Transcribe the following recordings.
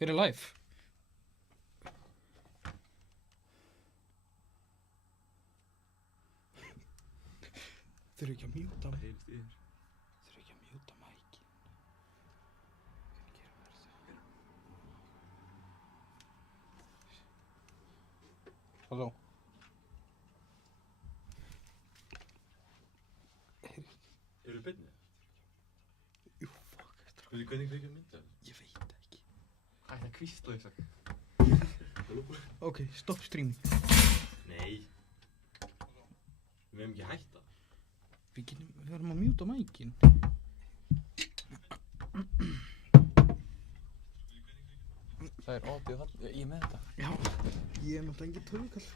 Er ég live? Þurfu ekki að mjúta mig. Heyrist í þér. Þurfu ekki að mjúta mækin. Hvernig gerum við þetta? Halló? Eru beinni? Jú, fuck, eftir að... Veitu hvernig kveikja mynda? Ég veit ekki. Hætti að kvísla þess að. Ok, stopp streaming. Nei. Við hefum ekki hætta. Við verðum að mjúta mækin. Það er audio þarna, ég er með þetta. Já, ég er náttúrulega engin tölvukall.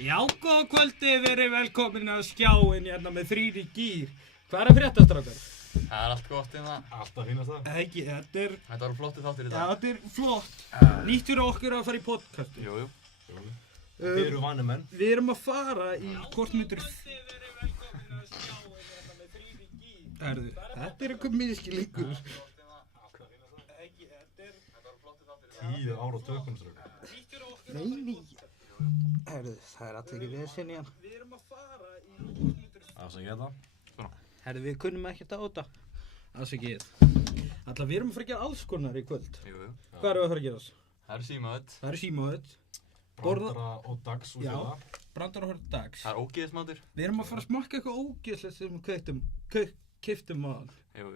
Já, góða kvöldi, verið velkomin að skjáin hérna með 3 gír. Hvað er að frétta, strákar? Það er allt gott hérna. Alltaf fínast það. Ekki, þetta er... Þetta var flotti þáttir í Já, dag. þetta er flott. Nýtt fyrir okkur að fara í podcasti. Jú. Þið eru vanir menn. Við erum að fara í hvort myndur... Herðu, þetta er eitthvað miskilíkur. 10 ára á tökunströku. Nei. Herðu, það er allir ekki vesinn í hann. Við erum að fara í hvort myndur... Afsakið þetta. Herðu, við kunnum ekkert á þetta. Afsakið. Alltaf, við erum að fara að gera alls konar í kvöld. Jú. Hvað erum við að fara að gera þess? Það er símaðið. Það er símaðið. Brandara og dags úr Já, þeirra. brandar og horf dags. Það er ógeðismátur. Við erum að fara að smakka eitthvað ógeðslegt sem við keyptum á hann. Jú.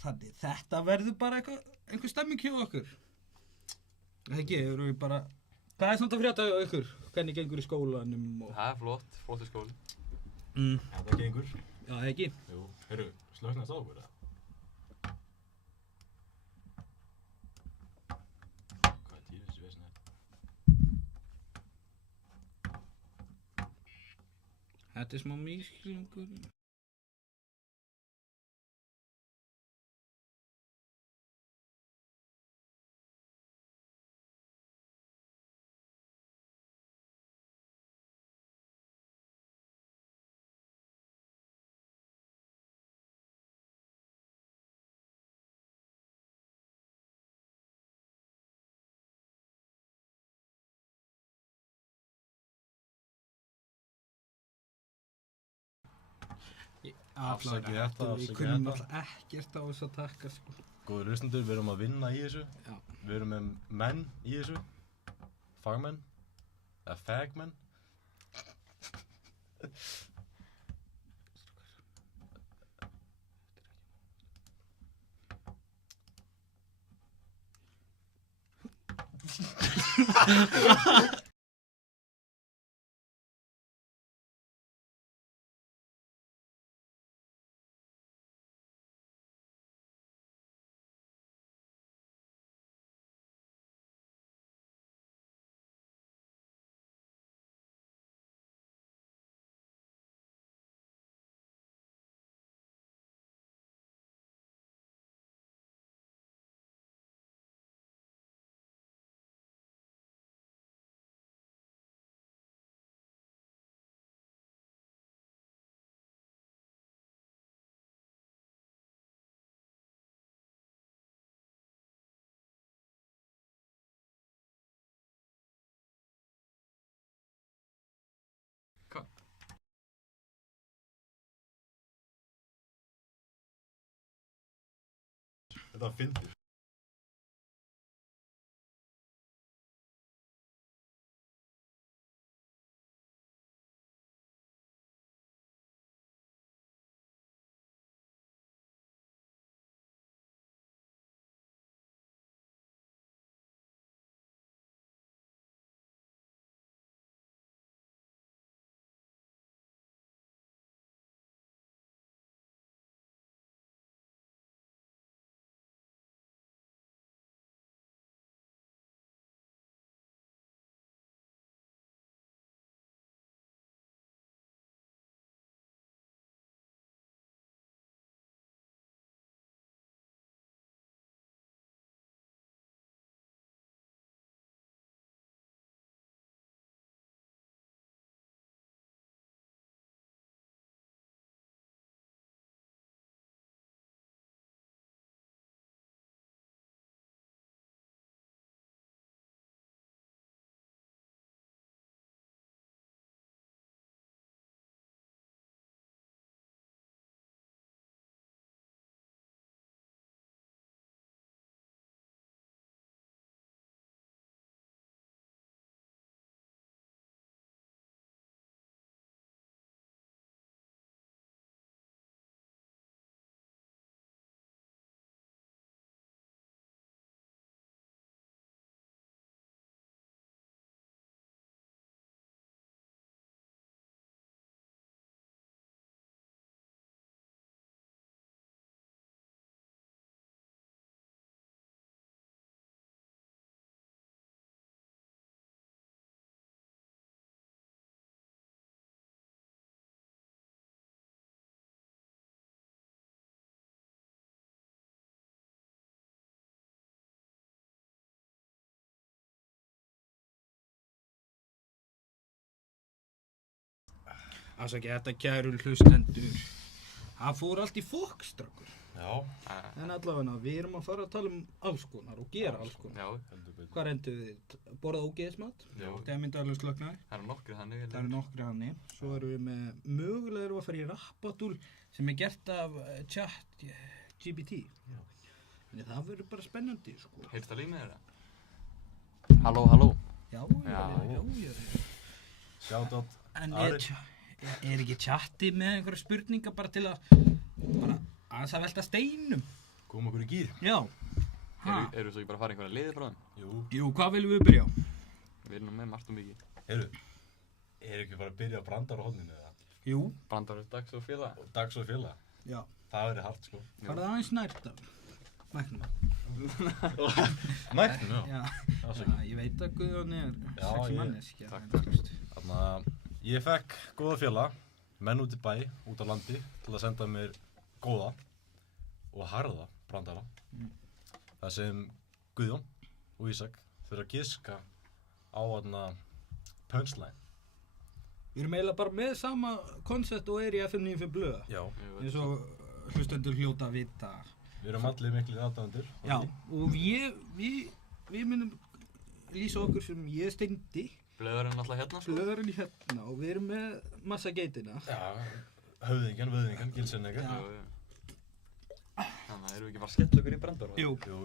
Þannig, þetta verður bara einhver stemming hjá okkur. Ekki, erum við bara... Hvað er svona að frétta hjá ykkur? Hvernig gengur í skólanum og... Það er flottur skóli. Já, það gengur. Já, ekki. Jú. Heyrðu, slöknast á okkur það? Hvað er tíðis vesna þetta? Þetta er smá misklingur. Afsakið þetta, Við kunnum alltaf ekkert á þess að taka, sko. Góður hlustendur, við erum að vinna í þessu. Já. Við erum með menn í þessu. Fagmenn. Eða fagmenn. Þetta var fyndið. Afsakið þetta kæru hlustendur. Það fór allt í fokstrákur. Já, En allavega, við erum að fara að tala um alls konar og gera alls konar. Já, heldur betur. Hvað endur við? Borða ógeðismat? Já. Það er myndið alveg slöknaði. það eru nokkri þannig. Það eru nokkri hannig. Svo erum við með mögulega erum við að fara í rappadúl sem er gert af chat GPT. En það verður bara spennandi, sko. Heyrst það líf með þeirra? Halló. Já. Shoutout. En Ari. er ekki chatti með einhverja spurningar bara til að aðeins að velta steinum? Kom okkur í gýr. Já. Eru svo ekki bara að fara einhverja liði frá þeim? Jú. Hvað viljum við byrja á? Við erum nú með margt og mikið. Eru ekki bara að byrja að brandar á hodninu eða? Jú. Brandarur, dags og félag. Og dags og félag. Já. Það verður hart, sko. Farðu aðeins nært af mæknum. Mæknum, já. Já. Afsakið. Ég veit að Guðjón er Já, sexy ég- manneskja. Takk. Þannig að ég fekk góða félag, menn út í bæ, út á landi, til að senda mér góða og harða brandara. Það sem Guðjón og Ísak þurfa að giska á punchline. Við erum eiginlega bara með sama koncept og er í FM 95 blöða. Já. Eins og hlustendur hljóta að vita. Við erum allir miklir aðdáendur. Já, og við munum lýsa okkur sem ég steindi, Blöðurinn alltaf hérna, sko. blöðarinn í hérna og við erum með massa geitina. Já, höfðingjan, gilsennega. Já. Jú. Þannig að erum við ekki bara að skella okkur í brandar? Jú. Jú.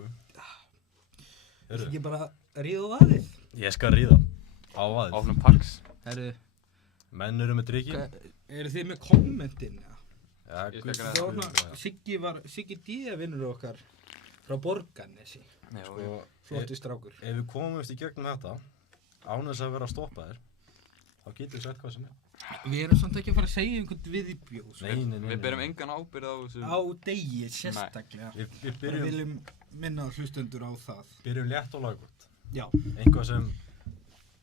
Það er ekki bara að ríða á aðið. Ég skal ríða á aðeins. Ofnum paks. Menn eru með drikki. Eru þið með kommentin? Já, Ég skal Guð- græða. Það var svona, Siggi D. vinnur okkar frá Borgarnesi. Sko, Flottur strákur. ef við komumst í gegnum þetta, án þess að vera að stoppa þér, þá getur við sagt hvað sem er. Við erum samt ekki að fara að segja einhvern viðbjóð. Nei. Við berum engan ábyrgð á þessu. Á degi sérstaklega. Við Bara viljum minna hlustendur á það. byrjum létt og laggott. Já. Eitthvað sem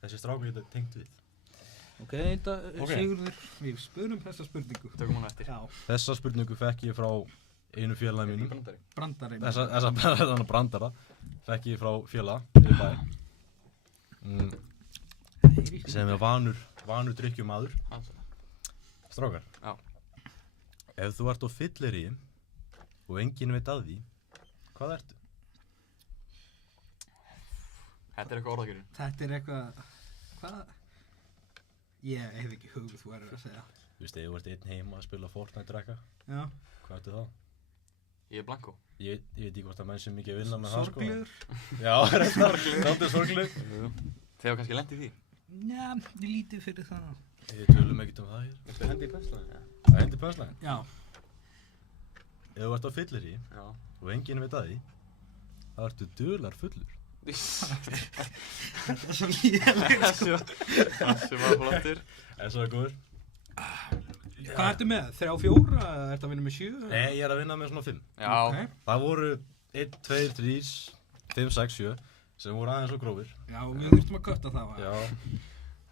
þessi strákur getur tengt við. Ok, þetta Ok. Sigurður, við spurum þessa spurningu. Tökum hana eftir. Já, Þessa spurningu fekk ég frá einu félagi mínum. Brandari. brandarinn. Þessa brandara fekk ég frá félag í bæ. Sem er vanur drykkjumaður. Strákar. Já. Ef þú ert á fylleríi og enginn veit að því, hvað ertu? Þetta er eitthvað orðakjörinn. Þetta er eitthvað, hvað? Ég hef ekki hugð þú verður að segja. Þú veist, ef þú ert einn heima að spila Fortnite drekka, Já. hvað ertu þá? Ég er blanko. Ég veit ekki hvort að menn sem mikið vinna með það, sko. Sorglegur? Já, það er sorglegur. Þið hafa kannski lent í því. Já, ég lítið fyrir það. Við tölum ekkert um það hér. Viltu hendi í pönslæðin? Það hendur pönslæðin. Já. Ef þú ert á fylleríi Já. og enginn veit að því, þá ertu dular fullur. Þetta er svo líðilegt. Þessi var flottir. Er það góður? Hvað ertu með? 3, 4? Ertu að vinna með 7? Nei, ég er að vinna með svona 5. Já. Ok. Það voru 1, 2, 3, 5, 6, 7 sem voru aðeins og grófir. Já, við þurftum að kötta það. Já,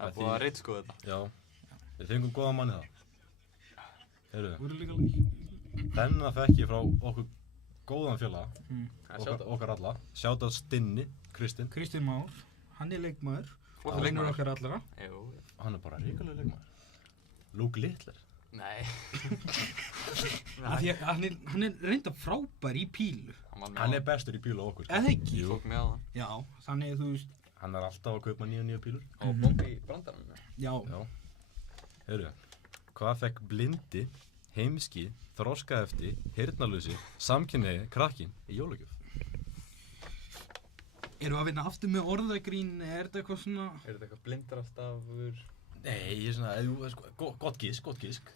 Það er búið að reitskoða þetta. já. Við fengum góða manni það. Heyrðu, Voru líka líka. þennan fekk ég frá okkur góðan félaga, Shoutout. okkar alla. Shoutout Stinni, Kristinn. Kristinn Már, hann er leikmaður. Flottur Vinnur leikmaður. okkar allra. Jú. Hann er bara ríkulega leikmaður. Luke Littler. Nei. Af því að hann er reynda frábær í pílu. Hann er bestur í bíl á okkur. Eða ekki? Jú. Tók mig á það. Já, þannig þú veist, Hann er alltaf að kaupa nýja bílur. Og bombi í brandarinn. já. Já. Heyrðu, hvað fekk blindi, heimski, þroskahefti, heyrnarlausi, samkynhneigði, krakkinn í jólagjöf? Erum við að vinna aftur með orðagrín, er þetta eitthvað svona... Er þetta eitthvað blindrastafur? Nei, ég er svona, sko, gott gísk.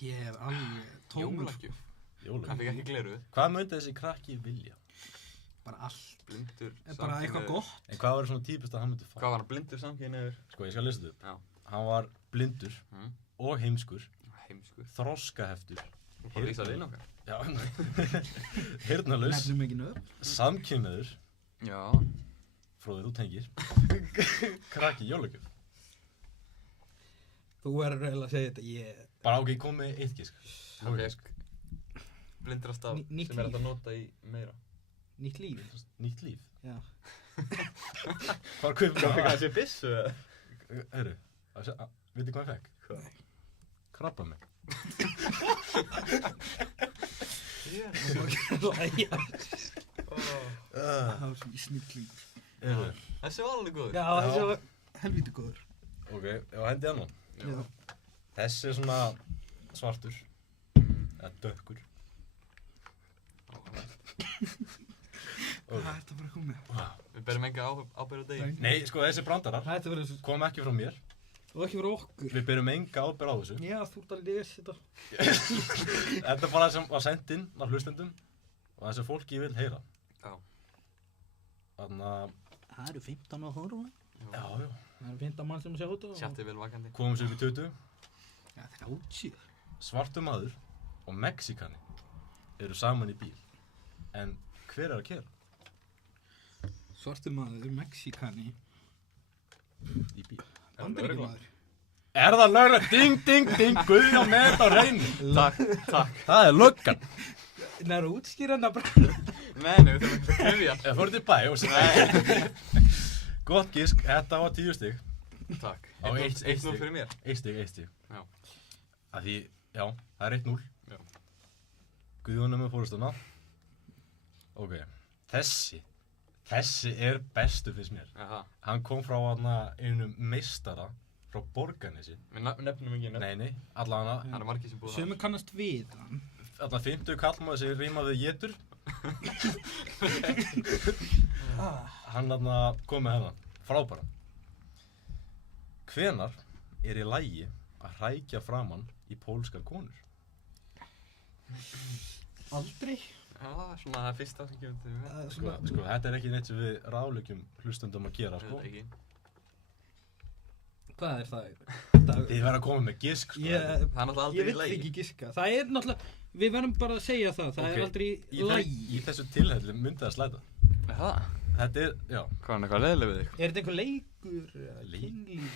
Ég hef alveg tómur, Jólagjöf? Hann Jólagjöf. fikk ekki gleruð. Hvað myndi þessi krakki vilja? bara allt. Blindur. Er bara eitthvað samkynhneigður. gott. En hvað var svona típist að hann myndi fá? Hvað var hann blindur samkynhneigður? Sko, ég skal lesa þetta upp. Já. Hann var blindur og heimskur, Heimskur. þroskaheftur. Þú bara lýsa það inn okkar. Já, heyrnarlaus, Nefnum ekki nöfn. samkynhneigður, Já. Fróði, þú tengir, krakki í jólagjöf. Þú verður eiginlega að segja þetta, ég... Bara ok, kom með eitt gísk. Ok. Blindrastaf Nýtt sem er líf. hægt að nota í meira. Nýtt líf. Nýtt líf. Já. Hvað kaupir Hvað það? þessi byssu? Heyrðu, veitir hvað hann fekk? Hvað? krabba mig. Læja. Það var svona snillingur. Þessi var alveg góður. Já, þessi var helvítið góður. Ok, ef hendi annan. Já. Þessi er svona svartur. Eða dökkur. Hvað er þetta bara komið? Við berum enga ábyrgð á degi. Nei, sko þessi brandarar Þetta verður svo... kom ekki frá mér. Og ekki fyrir okkur. Við berum enga ábyrgð á þessu. Já, þú ert að lesa þetta. Þetta er bara það sem var sendt inn af hlustendum og það sem fólki vil heyra. Já. Þannig að, Það eru 15 að horfa. já, Það eru 15 mann sem sjá þetta. Tjatti vel vakandi. komum sér upp í 20. Já, 30. Svartur maður og Mexíkani eru saman í bíl. En hver er að keyra? Svartur maður, Mexíkani. Í bíl. Bandaríkjamaður. Er það lögreglan? Ding, ding, ding, Guðjón með þetta á hreinu. Takk. Það er löggan. Það eru útskýranda bara. Nei, við þurfum ekki að krifja. Ég fór til bæ og gott gisk, þetta var 10 stig. Takk. Á eitt 1-0 stig. fyrir mér. 1 stig. Já. Af því, já, það er 1-0. Já. Guðjón er með fórustuna. Ok, þessi er bestu fyrst mér. Jaha. Hann kom frá einum meistara frá Borgarnesi. Við nefnum ekki nefn. Nei, allavega Það eru margir sem búið Sumi kannast við hann. allavega 50 kallmaður sem rýma við jetur. Hann kom með hennan, frábæra. Hvenar er í lagi að hrækja framann í pólskar konur? Aldrei. Já, svona það er fyrsta sem kemur til mig. Sko, þetta er ekki neitt sem við ráðlegjum hlustundum að gera, sko. Auðvitað ekki. Hvað er það? Þið verða að koma með gisk, sko. Það er náttúrulega Ég aldrei í vil lagi. ekki giska. Það er náttúrulega, við verðum bara að segja það. Það er aldrei lægi. Í þessu tilhelli myndi það slæta. Það? Þetta er, já. Hvað er eitthvað leiðileg við þig? Er þetta einhver leikur? Kynlíf?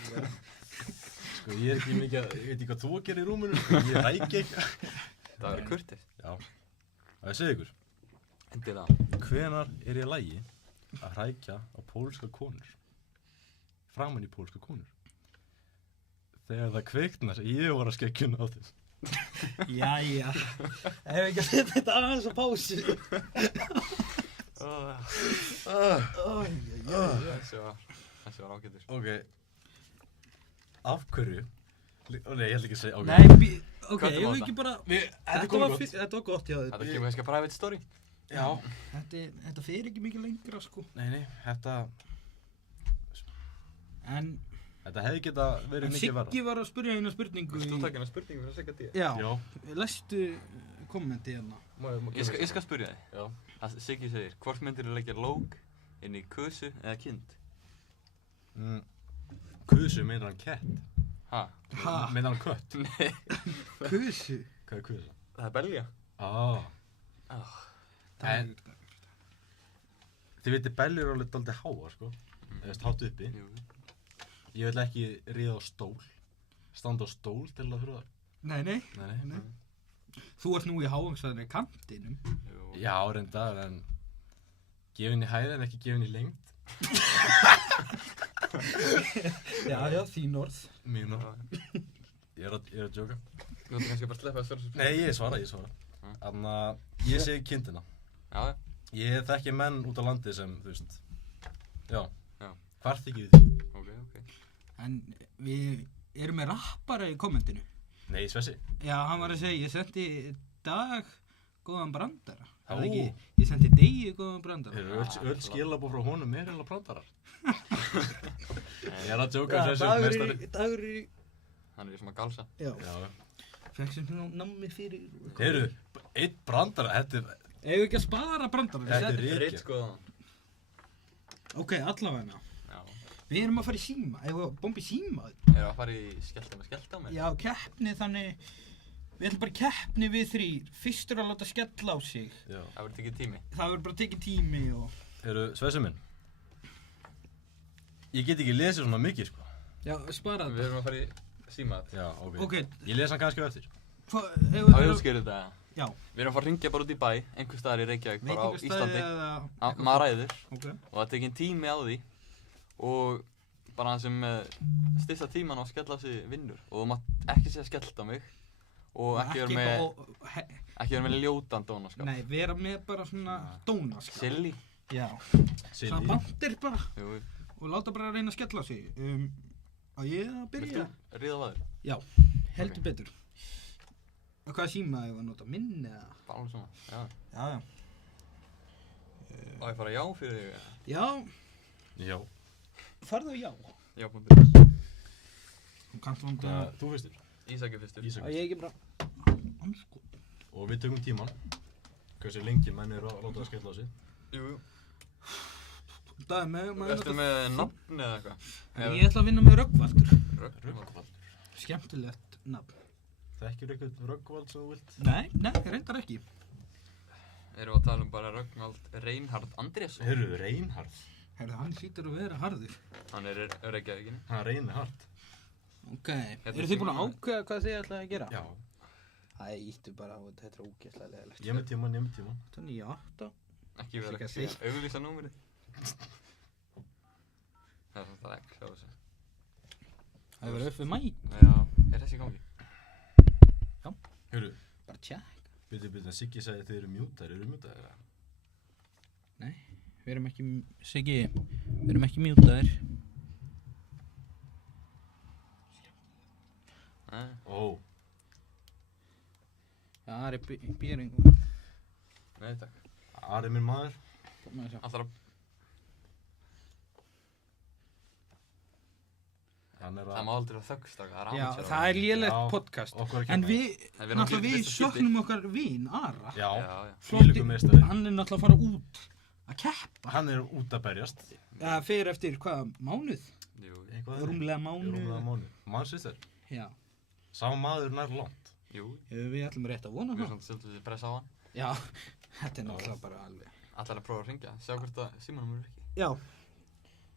Sko, ég er ekki mikið að, ég veit ekki hvað þú að gera í rúminu, sko. Ég ræki ekki. Það verður kurteis. Já. Það ég segi ykkur. Endilega. Hvenar er í lagi að hrækja á pólskar konur? Framan í pólskar konur? Þegar það kveiknar ég var að skeggjuna á þeim. Jæja. Ef við ekki að setja þetta aðeins á pásu. Þessi var ágætur. Ok. Af hverju? Nei, ég ætla ekki að segja, ok. Nei, ok, Hvað er ef við þetta? ekki bara... Þetta Þetta var gott hjá þér. Þetta kemur kannski að private story. Já. Þetta fer ekki mikið lengra, sko. Nei, þetta hefði geta verið En mikið verra. Siggi var að spyrja eina spurningu. Þú takk hérna spurningu fyrir að segja því. Já. Já. Lestu kommenti hérna. Ég skal spyrja þig. Já. Það Siggi segir, hvort myndir þú leggja lók inn í kusu eða kind? Kusu meinar hann kett. Ha? Meinar hann kött. Nei. Kusu. Hvað er kusa? Það er belja. En þið veitir, beljur eru alveg dálítið háar, sko. Eða hátt uppi. Jú. Ég vil ekki ríða á stól. Standa á stól til að þurfa. Nei. Nei. Þú ert nú í hávangsæðinu kantinum. Jú. Já, reyndar, en gefin í hæð en ekki gefin í lengd. Já, þín orð. Mín orð. Ég er að djóka. Þú ætti kannski bara að sleppa að svara. Nei, ég svara. Þannig að ég segi kindina. Já. Ég þekki menn út á landi sem, þú veist, já. Hvart ekki við því. Ok. En við erum með rappara í kommentinu. Nei, Svessi. Já, hann var að segja, ég sendi Dag góðan brandara. Ó. Eða ekki, ég sendi Degi góðan brandara. Þeir öll skilabóð frá honum er eiginlega brandarar. Ég er að djóka Já, þessu meistari. Dagur í... Hann er í svona galsa. Já. Já. Fekk sem námi fyrir... Heyrðu, einn brandara, þetta er... Ef við ekki að spara brandara. Þetta er Ritt ríkja. skoðan. Ok, allavega. Já. Við erum að fara í síma. Ef við að bomba í síma. Erum að fara í skellta með skellta með? Já, keppni þannig... Við ætlum bara keppni við þrír. Fyrstur að láta skella á sig. Já. Það verður tekið tími. Það verður bara tekið tími og... Heyrðu, Svessi minn. Ég get ekki lesið svona mikið, sko. Já, spara Við þetta. erum að fara í símat. Já, ok. Ok. Ég les hann kannski á eftir. Á ég útskýrði þetta? Já. Við erum að fara að ringja bara út í bæ, einhver staðar í Reykjavík, bara á Íslandi. eða... Maður ræður. Ok. Og það tekinn tími á því. Og bara hann sem stysta tíman á að skella á sig vinnur og þú mátt ekki segja skellt á mig og ekki vera með ljótan dónaskap. Nei, vera með bara svona dónaskap. Silly. Já. Silly. Það bandir bara Jú. og láta bara reyna að skella á sig. Á ég að byrja? Vilt þú ríða á þaður? Já, heldur betur. Og hvað síma ég var að nota minn eða? Bara alveg svona, já. Já. Á ég fara já fyrir þig? Já, Já. farðu á já. Já.is. Þú kannt vanda að... Þú fyrstur. Ísaki fyrstur. Á ég ekki bara... Andskot. Og við tökum tíman. Hversu lengi menn eru að láta það skella á sig. Jú. Það er með... Ertu með nafn eða eitthvað? Ég ætla að vinna með Röggvaldur. Rögnvaldur. Skemmtilegt nafn. Þekkir eitthvað Röggvald sem þú vilt? Nei, reyndar ekki. Erum við að tala bara Rögnvald Reinhard Andrésson? Heyrðu, Reinhard. Herðu, hann hlýtur að vera harður. Hann er Reykjavíkinni. Hann Reinhard. Ok, eru þið búin að ákveða hvað þið ætlaði að gera? Já. Æ, íttu bara á þetta, þetta er ógeðslega leiðilegt. Ég með tíman. Þetta er 9-8. Ekki verið Sigga ekki þig. auglýsa númerið. Það er svona ekki, sjá þessu. Það hefur verið upp við mæk. Já, er þessi í gangi? Heyrðu, Bara tjekk. byrju, Siggi sagði þið eru mjútar eða? Nei, við erum ekki, Siggi, við erum ekki mjútaðir. Nei. Ó. Já, það er býr einhver. Nei, takk. Ari minn maður. Allar að... Hann er Það að... má aldrei vera þöggstaka, það er Já, amatör. það er lélegt Já, podcast. okkur er En kenna. við, En við erum náttúrulega við fyrsta skipti. söknum okkar vin, Ara. Já. Já. Þvílíkur meistari. Hann er náttúrulega að fara út að keppa. Hann er út að berjast. Það fer eftir hvað, mánuð? Jú, Eitthvað Rúmlega mánuð. Rúmlega mánuð. Manchester. Já, Sá maður nær langt. jú. við ætlum rétt að vona Við það. erum svona svolítið pressa á hann. Já, þetta er náttúrulega bara alveg. Allar að prófa að hringja, sjá hvort að símanum er ekki. Já,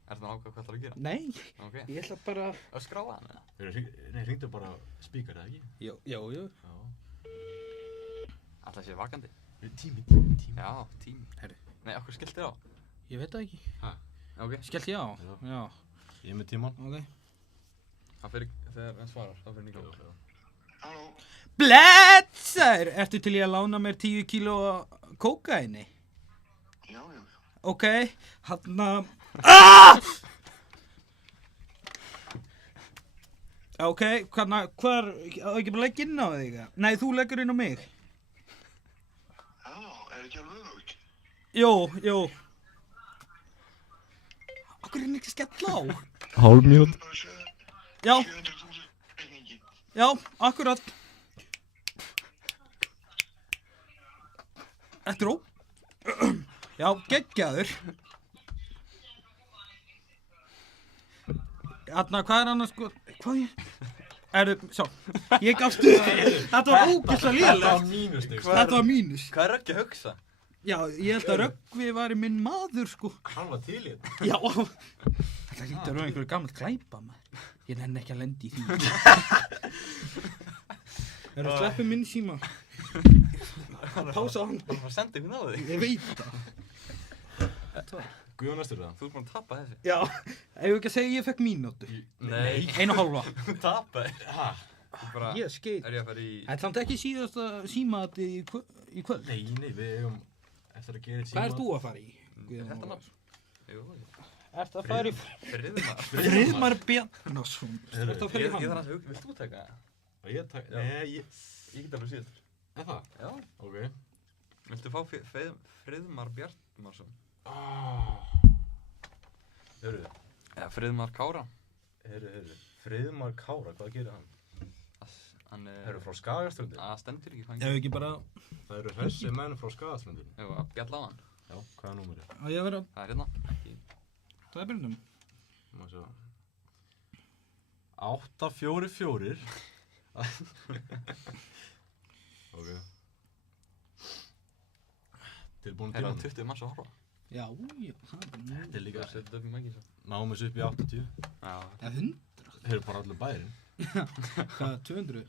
Er það ákveð hvað það að gera? nei, Ok. ég ætla bara... Öskra á hann eða? Nei, hringdu bara spíkar eða ekki? Jú. Já. Allar sé vakandi. Tími. Já, tími. Herri. Nei, okkur skillt þér á? Ég veit það ekki. Ok. Skellt ég á? Já. Já, Ég er með tíman. ok. Það fyrir, þegar hann svarar, þá fyrir Níko. Halló, Blessaður! Ertu til í að lána mér 10 kíló kókaini? já, Ok, hann að... Ok, hvar, á ekki bara leggja inn á þig? Nei, þú leggur inn á mig. já, er ekki alveg öfugt? Jú. Akkur er hann ekki að skella á? Hálfmjút. Já, 700.000 reikningi. já, akkurat. Þetta er Já, geggjaður. Þarna, hvað er annars sko... Hvað ég... Sjá, ég gafst upp. Þetta var ógeðslega lélegt. mínustig. Þetta var mínus. Hvað er Röggi að hugsa? Já, ég held að Röggvi væri minn maður, sko. Hann var til í þetta. Já. Þetta lítur á einhverju gamalt glæpa, maður. Ég nenni ekki að lendi í því. Erum við sleppið minn síma? Pása hann. Hann var að senda ykkur á þig. Ég veit það. Guðjón næstur það. Þú ert búinn að tapa þessu. Já, ef ekki að segja ég fekk mínútu. Nei. 1,5. Þú tapaði. Ha? Bara, Ég skeit. er ég að fara í... Þetta er samt ekki síðasta símaati í kvöld. Nei, við eigum eftir að gera eitt Hvað ert þú að fara í? Er þetta nafn? Jú, Ert að fara í Friðmar. Friðmar Bjarnason. Heyrðu, Ert að fara í Ég þarf hann? að hugsa, vilt þú taka það? Og ég takk... Já. Nei, Ég get alveg síðast. Er það? Já. Ok. Viltu fá Friðmar Bjartmarsson? Hörru, Eða Friðmar Kára? hörru. Friðmar Kára, hvað gerir hann? Hann er... Eru frá Skagaströndin? Það stendur ekki Ef ekki bara... Það eru hressi menn frá Skagaströndin. Jú, að bjalla á hann. Já, hvað er númerið? Á ég að vera... Það er hérna. Ekki. Það er byrjunum. Má sjá. 844. Ok. Tilbúin Er það tíman. 20 manns að horfa? Já, það er bara... Þetta er líka... Þú setur upp í mækið svo. Náum þessu upp í 80. Já. Það er 100. Þeir eru bara allir bærin. Hvað, 200?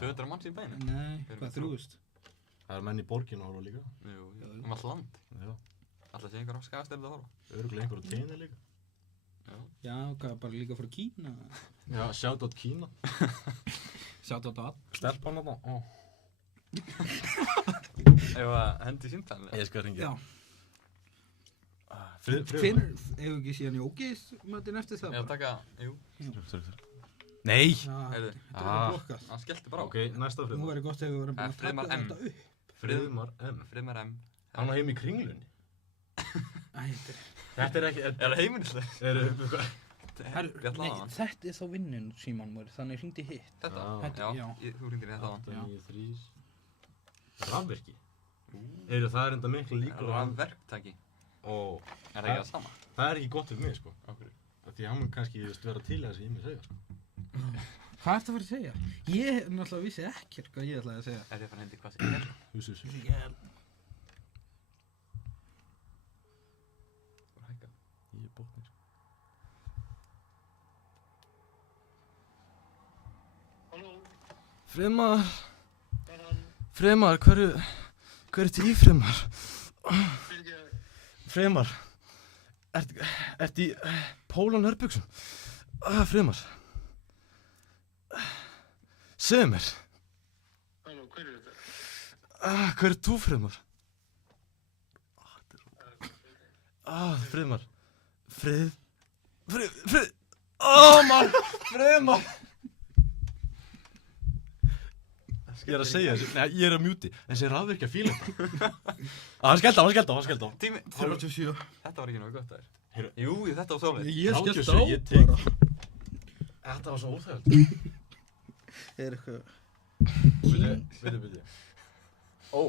200 manns í bænum? Nei, Þeir eru hvað, þrjú. 3000? Það er menn í borginu að horfa líka. Jú, all land. Já. Alltaf sé einhver á skagastærið að horfa. Öruglega einhver á tenni líka. Já, hvað, bara líka frá Kína? Já, shoutout Kína. Sjátt á það. Stelpan þarna. Ó. Ef að hendi símtalið. Ég skal hringja. Já. Friðmar. Hefur ekki síðan Jókis matinn eftir það? Já, taka, jú. Nei! Heyrðu, Þetta er ekki blokkað. hann skellti bara á. Ok, næsta Nú Friðmar. væri gott ef við varum búin að Friðmar taka M. þetta upp. Friðmar M. Friðmar M. Hann á heim í Kringlunni. Æ, Þetta er ekki... Er það heimilislega? Bjall Nei, aðan. þetta er þá vinnun síman mér, þannig hringdi hitt. Þetta? Þetta, já. Þú hringdir í þetta aðan. 893. Rafvirki. Það er enda miklu líkur Það er verktaki. Og Er það ekki það sama? það er ekki gott fyrir mig, sko. Okkur. Því hann mun kannski vera til þess að ég mig segja, sko. Hvað ertu að fara að segja? Ég náttúrulega vissi ekkert hvað ég ætlaði að segja. Er ég að fara að hendi hvað sem ég er? Hús. Þú er hækka. Ég er bótni, sko. Halló, Friðmar, hvað er hann? Friðmar, hver ertu í Friðmar? Fyrir Friðmar, ertu í Póla nörbuxum? Friðmar. Segðu mér, halló, hver er þetta? hver er þú Friðmar? Friðmar. Frið. Mann, Friðmar. Ég er að segja þessu, nei, ég er að mjúti, þessi rafvirkja fíla þetta. Hann skellti á. Tími. 37. Þetta var ekki náðu gott þær. Heyrðu. Jú, þetta var svolít. Ég skellti 37, á ég tek. bara. Þetta var svo óþægilegt. Er eitthvað... Bíddu. Ó.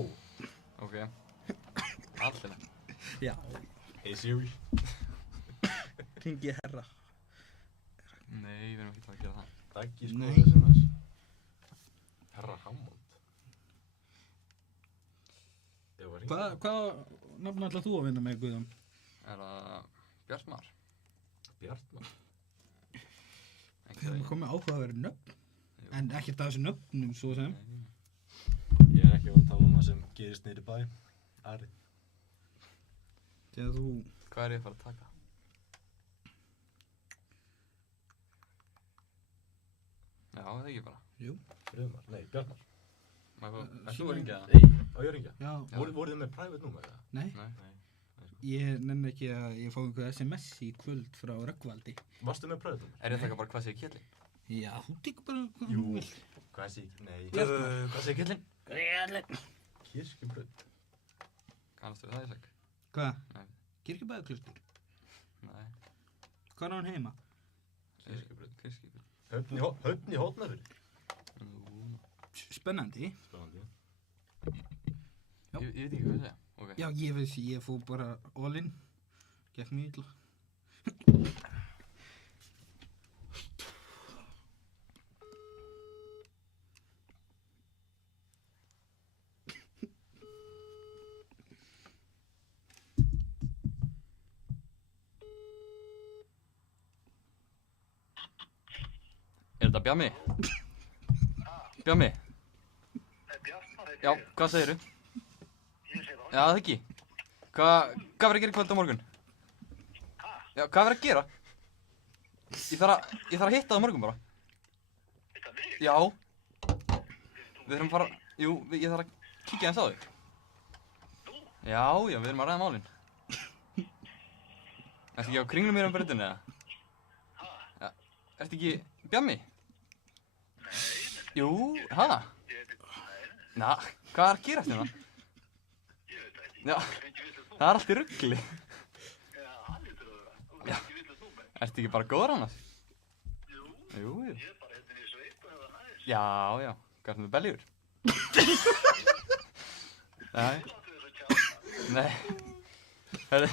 Ok. Alltaf. Já, Hey Siri. hringi herra. Nei, við erum ekki að gera það. Daggi sko Nei. SMS. Herra Hammond. Hvað nafn ætlar þú að vinna með, Guðjón? Er það Bjartmar? Bjartmar. Ekki Við erum komið áhugaverið nöfn, en ekkert af þessu nöfnum svo sem. Ég er ekki að tala um það sem gerist niður í bæ. Ari. Þegar þú... Hvað er ég að fara að taka? Já, það er ekki bara. Jú. Friðmar. Nei, Bjartmar. Er þú að ringja það? Nei, á ég að ringja. Já. Voruð þið með private númer eða? Nei, Nei. ég nenni ekki að ég fá einhver SMS í kvöld frá Röggvaldi. Varstu með private númer? Er ég að taka bara hvað segir kjellin? Já, þú tekur bara hvað Jú. þú vilt. Hvað sé ég? Nei. Hvað segir kjellin? Kirkjubraut. Kannastu við það, Ísak? Hvað? Nei. Kirkjubæðaklustur? Nei. Hvað er hann heima? Kirkjubraut. Höfn í Hótnafirði. Spennandi. Spennandi. Já. Ég veit ekki hvað það segja. Ok. Já, ég fór bara all in. Gekk mjög illa. Er þetta Bjammi? Bjammi? Nei, Bjartmar Já, hvað segirðu? Ég segi það. Já, það ekki. Hvað verður að gera í kvöld á morgun? Já, hvað verður að gera? Ég þarf að hitta það á morgun bara. Þetta mig? Já. Við þurfum að fara... Jú, ég þarf að kíkja eins á þig. Já, við erum að ræða málin. Ertu ekki á kringlum mér um breytinu eða? Já, ertu ekki Bjammi? Nei, Jú, hæ? ég veit ekki. Na, hvað er að gera eftir hérna? Ég veit það ekki. Já, Ég er ekki villast númer. það er allt í ruggli. Já, hann lítur að vera. Þú er Já. ekki villast númer. Ertu ekki bara góður annars? Jú, Jú. ég er bara hérna í sveit og hefða næst. Já. Hvað er það með beljur? Nei, Þú áttu þess að kjáta. nei. Herri,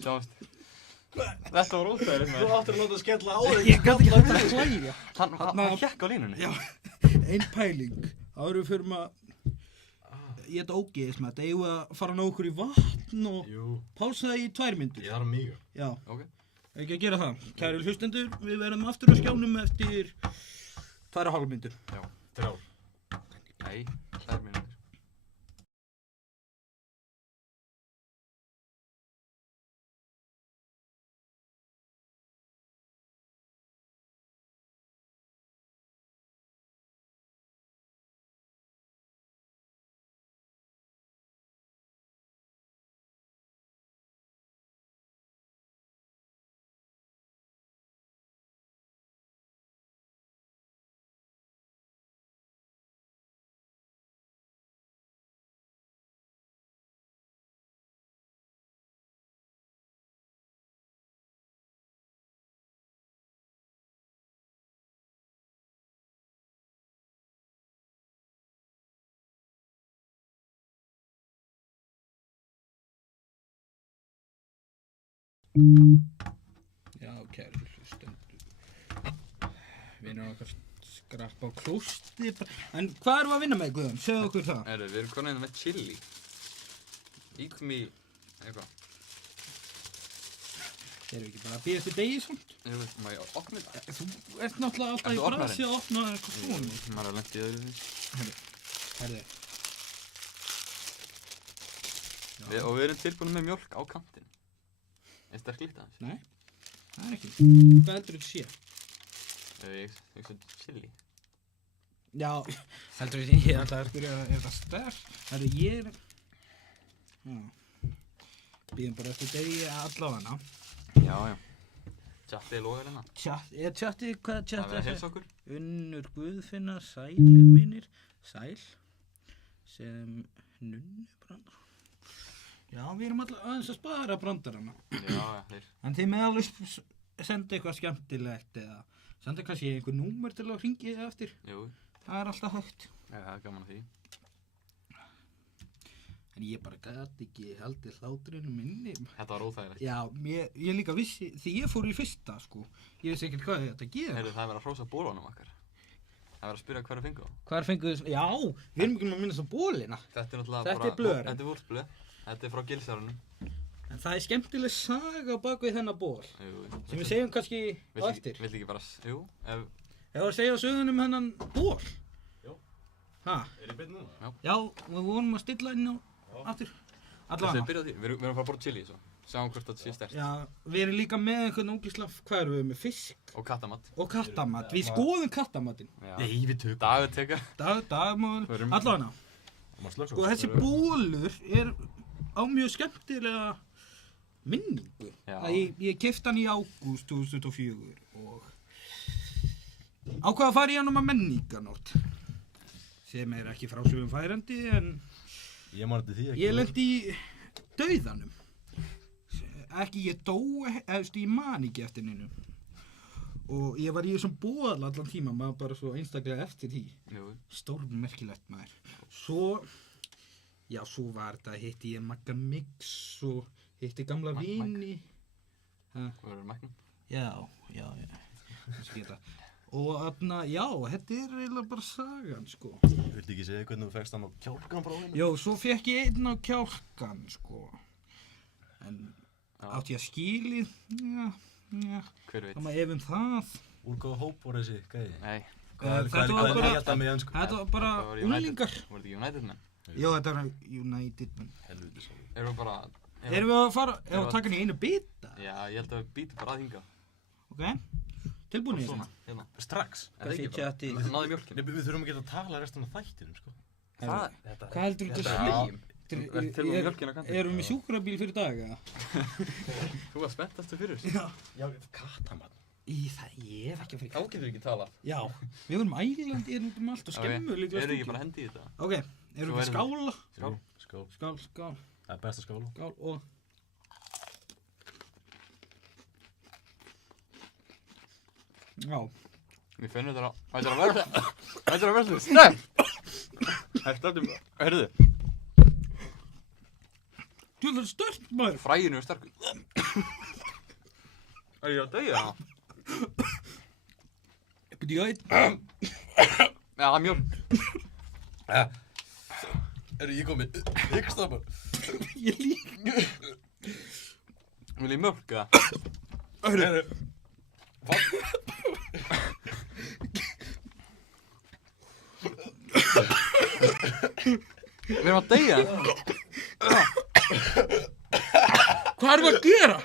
sjáumst. Þetta var óþægilegt Þú með. áttir að láta skella á þig. Ég gæti ekki hægt að hlæja. Hann hékk á línunni. Já, ein pæling. Áður við förum að... Ég þetta ógeðismat. Eigum við að fara að ná okkur í vatn og Jú, pása það í 2 mínútur? ég þarf mýga. Já, Ok. ekki að gera það. Kæru hlustendur, við verðum aftur á skjánum eftir 2,5 mínútur. Já. 3. Nei, 2 mínútur. Já, kæru hlustendur. Við erum okkar skrappa á klósti. En hvað erum við að vinna með, Guðjón? Segðu okkur það. Herru, við erum komin hérna með chili. Eat me, eitthvað. Erum við ekki bara að bíða eftir degi samt? Jú, má ég opna þetta? Þú ert náttúrulega alltaf í Ertu opnarinn? brasi að opna eitthvað svona. Maður er lent í öðru því. Herðu. Og við erum tilbúin með mjólk á kantinn. Er sterk líkt aðeins? Nei, það er ekki. Hvað heldur þetta sé? Ég hugsa chili. Já, heldur þetta ég ætla að spyrja, er það sterk? Herðu, ég er... Já. Bíðum bara eftir degi allavega. Já. Tjattið logar hérna. Tjattið, hvað Það tjattið verður að heilsa okkur. Unnur Guðfinna, sælir vinir, sæl, sem nunnubrandar. Já, við erum alltaf aðeins að spara brandarana. Já, þeir. En þið með alveg senda eitthvað skemmtilegt eða senda kannski einhver númer til að hringi eftir. Jú. Það er alltaf hægt. Já, það er gaman að því. En ég bara gat ekki haldið hláturinn minni. Þetta var óþægilegt. Já, ég líka vissi, því ég fór í fyrsta, sko. Ég vissi ekkert hvað þetta gera. Heyrðu, það er verið að hrósa bólunum okkar. Það er verið að spyrja hvað er fengu á. Hvar fenguðu þess... Já, við erum ekki með að minnast á bólina. Þetta er náttúrulega Þetta er blöðurinn. Þetta er vúrtblöð. Þetta er frá Gilsárunum. En það er skemmtileg saga á bakvið þennan ból. Jú. Sem við segjum kannski á eftir. Viltu ekki bara... Jú, ef... Ef að segja söguna um hennan ból. Já. Ha? Er ég beinn núna? Já, við vorum að stilla inn á aftur. Þessi, Allavega. byrja á því. Við erum að fara að borða chili svo. Sjáum hvort þetta sé sterkt. Já, við erum líka með einhvern ógislega, hvað erum við með? Fisk Og kattamat. og kattamat. Við skoðum kattamatinn. Já. Nei, við tökum. Dagur teka. Dagmál, Förum. allavega. Maður slökk Sko þessi bólur er á mjög skemmtilega minningu. Já. Ég keypti hann í ágúst 2004 og ákvað að fara í hann um að menninganótt. Sem er ekki frásögum færandi en Ég man eftir því ekki. ég lendi í dauðanum. Ekki ég dó, ég man ekki eftir neinu. Og ég var í þessum ból allan tíma, maður bara svo einstaklega eftir því. Jú. Stórmerkilegt maður. Svo var þetta, hitti ég Magga Mix og hitti gamla vini. Hvað verður Magnum? Já. Kannski þetta. Og þarna, já, þetta er eiginlega bara sagan, sko. Viltu ekki segja hvernig þú fékkst hann á kjálkan frá henni? Jó, svo fekk ég einn á kjálkan, sko. En átti ég að skilið, já. Hver veit? Það maður efum það. Úr hvaða hóp voru þessi gæði? Nei. Þetta var bara- Þetta með ennsku. Þetta var bara Þetta var United. unglingar. Var þetta United menn? Jó, þetta var United. Helviti svo. Erum við bara... Erum við að fara, ef við taka hann í einu bita? Já, ég held að við býtum bara að hinga. Ok, tilbúin í Svona, þessu. hérna. Strax? Er það ekki bara? Chatið. Náðu mjölkinu. Nei, við þurfum ekki að tala restan af þættinum, sko. Hvað heldur þetta Já. segjum? Verð tilbúin með mjölkina á kantinn. Erum við með sjúkrabíl fyrir dag, eða? Þú var spenntastu fyrir. Já, kattamann. Ég hef ekki fyrir Þá getur við ekki talað. Já, við vorum ælandi út um allt og skemmu líka Erum við ekki bara hendi í þetta? Ok, erum Svo við erum skála? Skál. Skál. Skál Það er besta skál. og... Já, Við finnum þetta á... Þetta er að verða... Þetta er að verða... Nei! Það er stöndum... Hörðu, þú er stört maður. fræginu er sterkur. Er ég að deyja það? Ég Já, það er mjölk. Ég komið hyggstafar. líka. Vil ég mjölk eða? Við erum að deyja. Hvað erum við að gera?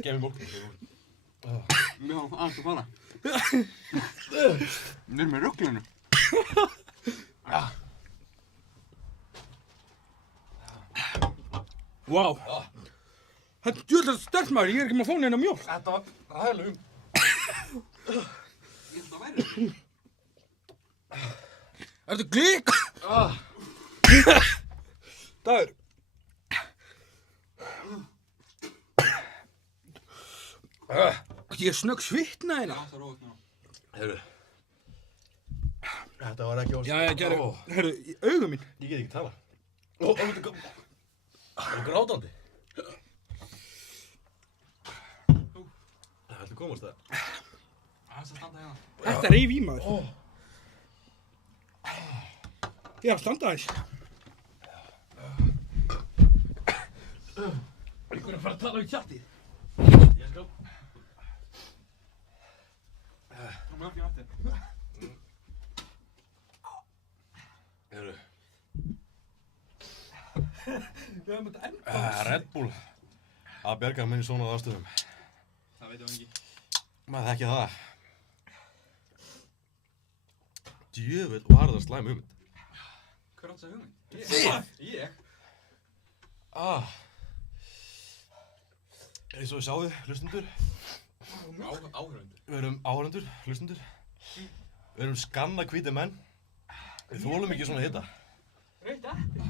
Gef mér mjólk. Við erum aðeins að fara. Við erum með ruglinu. Vá. Þetta er djúðlega stört maður, ég er ekki með að fá neina mjólk. Þetta var hæglega Ég held að væri þetta. Er þetta glík? Dagur. Ég er snögg svitna hérna. Það er rót ná. Heyrðu. Þetta var ekki Jæja, gerðu, herru, augu mín. Ég get ekki tala. Þetta er grátandi. Það ætla að komast það. Það er að standa hérna. Þetta reif í maður. Ég er að standa aðeins. Ég er að fara að tala við tjattið. Ég skal. Nú með ekki nætti. Heyrðu. Við höfum þetta ennbá. Red Bull. Að bjarga minni svona aðstöðum. Það veitum við ekki. Maður þekki það. Djöfull var það slæm hugmynd. Hver átt þessa hugmynd? Þið? Ég? Eins og við sáðu, hlustundur. Áhörundur. Við erum áhorfendur, hlustundur. Við erum skanna hvítir menn. Við þolum ekki svona hita. Rautt epli.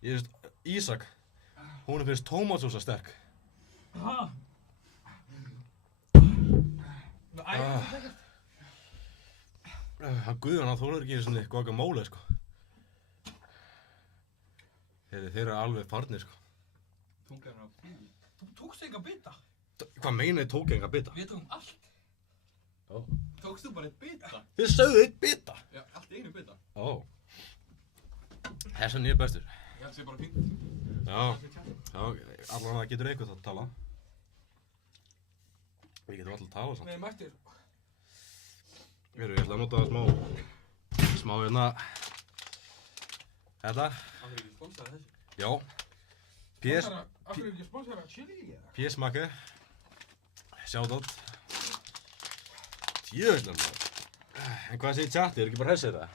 Ég veist, Ísak, hún finnst tómatsósa sterk. Hann Guðjón, hann þolir ekki einu sinni guacamole, sko. Þeir eru alveg farnir, sko. Tungar hann á fíl. Þú tókst enga bita. Hvað meina þið tók enga bita? Við tókum allt. Ó. Tókst þú bara eitt bita? Þið sögðu eitt bita? Já, allt í einu bita. Ó. Þessan ég er bestur. Ég held að sé bara fínt. Já, allan það getur eitthvað að tala. Við getum alltaf að tala samt. Við mættir. Ég ætla að nota smá hérna. Þetta. Það er ekki sponsor þessu. Já. PS Af hverju ekki sponsora chili eða? PS-makki. Shoutout. Djöðlega maður. En hvað segir chatið? Ekki bara hressir það?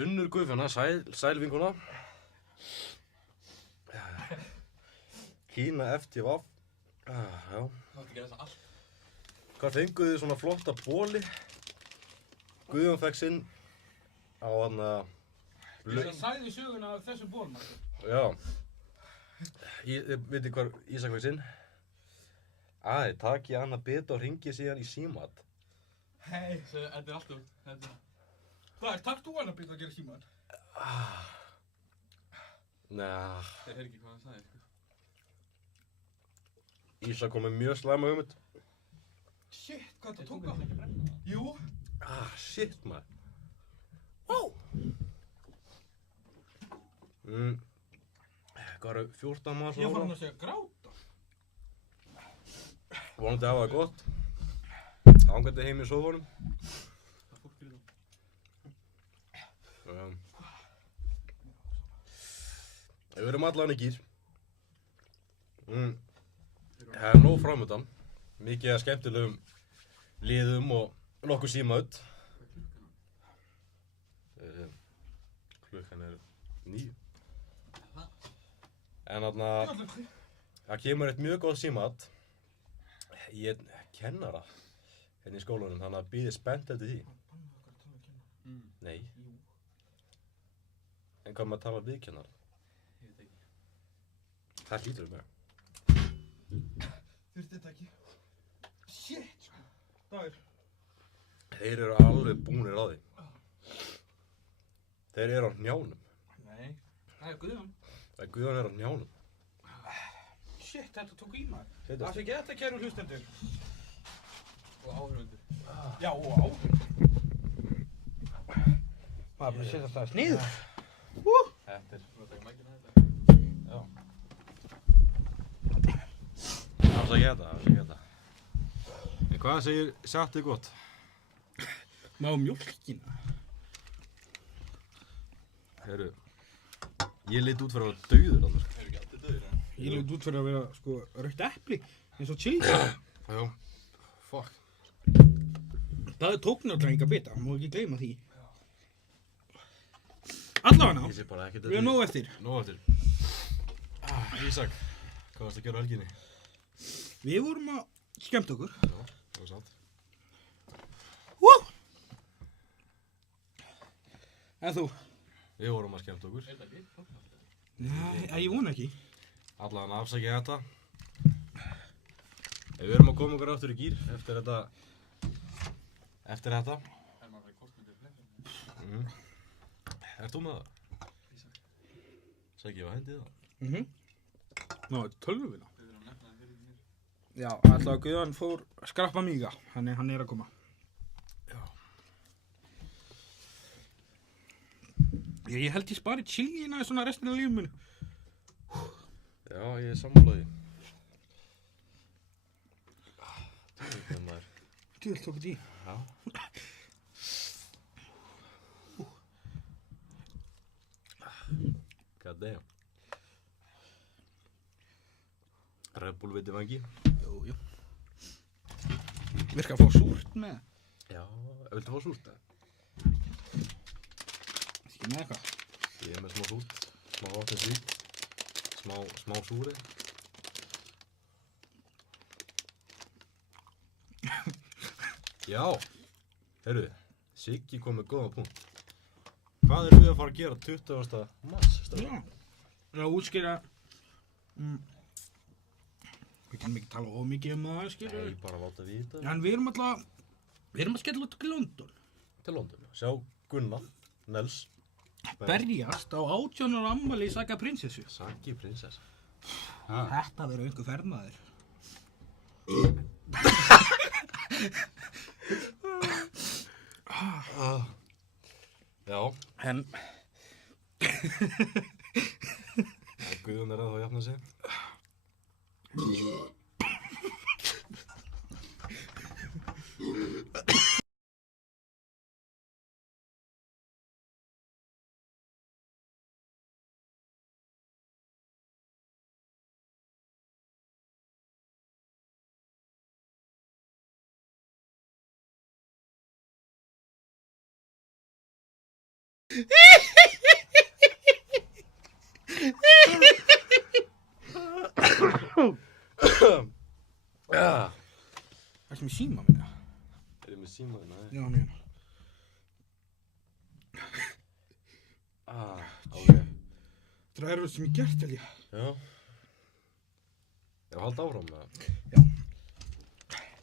Unnur Guðfinna, sælvinkuna. Kína FTV. Já. Það átti að gera þess að allt. Hvað fenguð þið svona flotta bóli? Guðjón fekk sinn á hann að... Það sagði söguna af þessum bólum. Já. Vitið hvað Ísak fekk sinn? Takk ég annað bita og ringi síðan í símat. Hei. Þetta er alltaf. Þetta er... Hvað er, takk þú hann að byrja að gera síman? Nei. Þeir heyr ekki hvað hann sagði, sko. Ísak kom með mjög slæma hugmynd. Shit, hvað það tók á? Jú. Shit maður. Hvað eru 14 maður Ég svona? fór hann að segja gráta. Vonandi að hafa það gott. Ángandi heim í sofunum. Það fólk fyrir það. Við erum allan í gýr. Það er nóg framöndan. Mikið af skemmtilegum liðum og nokkuð símaut. Klukkan er 9. En þarna, það kemur eitt mjög góð símat. Ég er kennara hérna í skólanum, þannig að bíðið spennt eftir því. Nei. En hvað maður tala við kennara? Ég veit ekki. Það hlýtur með. Þurfti þetta ekki. Shit, sko. Dagur. Þeir eru alveg búnir á því. Þeir eru á hnjánum. Nei. Það er Guðjón. Það Guðjón er á hnjánum. Shit, þetta tók í maður. Þetta- Það sé ekki þetta kæru hlustendur. Og áhörundur. Já, og á. Maður bara setja það sniður. Þetta er... Þú veit ekki mækina þetta. Já. Afsakið þetta. En hvað segir chatið gott? Má mjólkina. Heyrðu, ég leit út fyrir að vera dauður alveg. Þeir eru ekki allir döðir, en. Ég leit út fyrir að vera, sko, rautt epli. Eins og chili. Já. Fuck. Það tók náttúrulega enga bita, má ekki gleyma því. Allavega Ég sé bara ekkert við erum nóg eftir. Nóg eftir. Ísak, hvað varst að gera á helginni? Við vorum að skemmta okkur. Já, það var satt. En þú? Við vorum að skemmta okkur. Er þetta ekki podcast? Nei, ég vona ekki. Allan afsakið þetta. Við erum að koma okkur aftur í gýr eftir þetta eftir þetta. Ert þú með það? Sæki, ég var hendið það. Ná, tölvuna. Já, alltaf Guðjón fór skrappa míga, þannig hann að koma. Já. Ég held ég spari chilíina svona restina af lífum minu. Já, ég sammála því. Tjóðið maður. Djúvel tók þetta í. Já. God damn. Red Bull viti vangi. Jú. Virka að fá súrt með. Já, viltu fá súrt það? Ekki með eitthvað. Ég er með smá súrt, smá vatnið því, smá súri. Já, heyrðu, Siggi kom með góða punkt. Hvað erum við að fara að gera 20. mars? Já. Það að útskýra... Við kannum ekki tala ómikið það, skilur. Nei, bara láta vita. En við erum að skella út til London. Til London, sjá Gunnar, Nels. Berjast á 18 ára afmæli í Saga prinsessu. Saki prinsessa. Þetta verður einhver ferðmaður. Já. En... Guðjón er að þá jafna sig. Ertu með síma minna? Er ég með símaðina? Já, mjög. Ok. Það er erfitt sem ég gert, held ég. Já. Já, halda áfram með það. Já.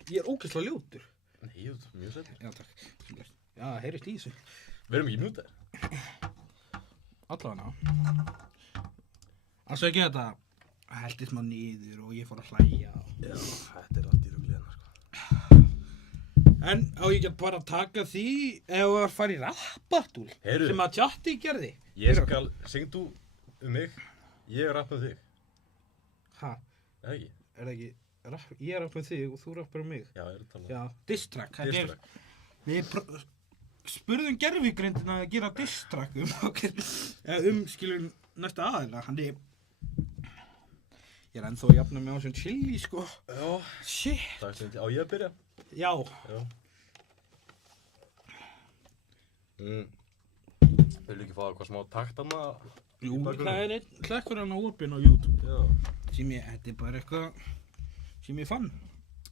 Ég er ógeðslega ljótur. Nei, þú ert mjög sætt. Já, takk. Já, það heyrist í þessu. Við erum ekki mjútaðir. Allavega. Alls ekki þetta heldist maður niður og ég fór að hlæja. Já, þetta er allt í rugliðina, sko. En á ég get bara að taka því ef að fara í rappartúl Heyrðu. sem að Tjatti gerði. Ég skal, syngd þú mig, ég rapp um þig. Ha, Eða ekki? er það ekki, ég rappar um þig og þú rappar um mig. Já, ég er að tala. Já, diss track. Þetta er- Diss track. Við spurðum gervigrindina að gera diss track skilur næsta aðeila. Hann er... Ég er ennþá að jafna mig á sem chili, sko. Já. Shit. Takk sem á ég að byrja. Já. Já. Vil ekki fá eitthvað smá takt hana? Jú, það er einn hlekkur hann á opinn á YouTube. Já. Þetta er bara eitthvað sem ég fann.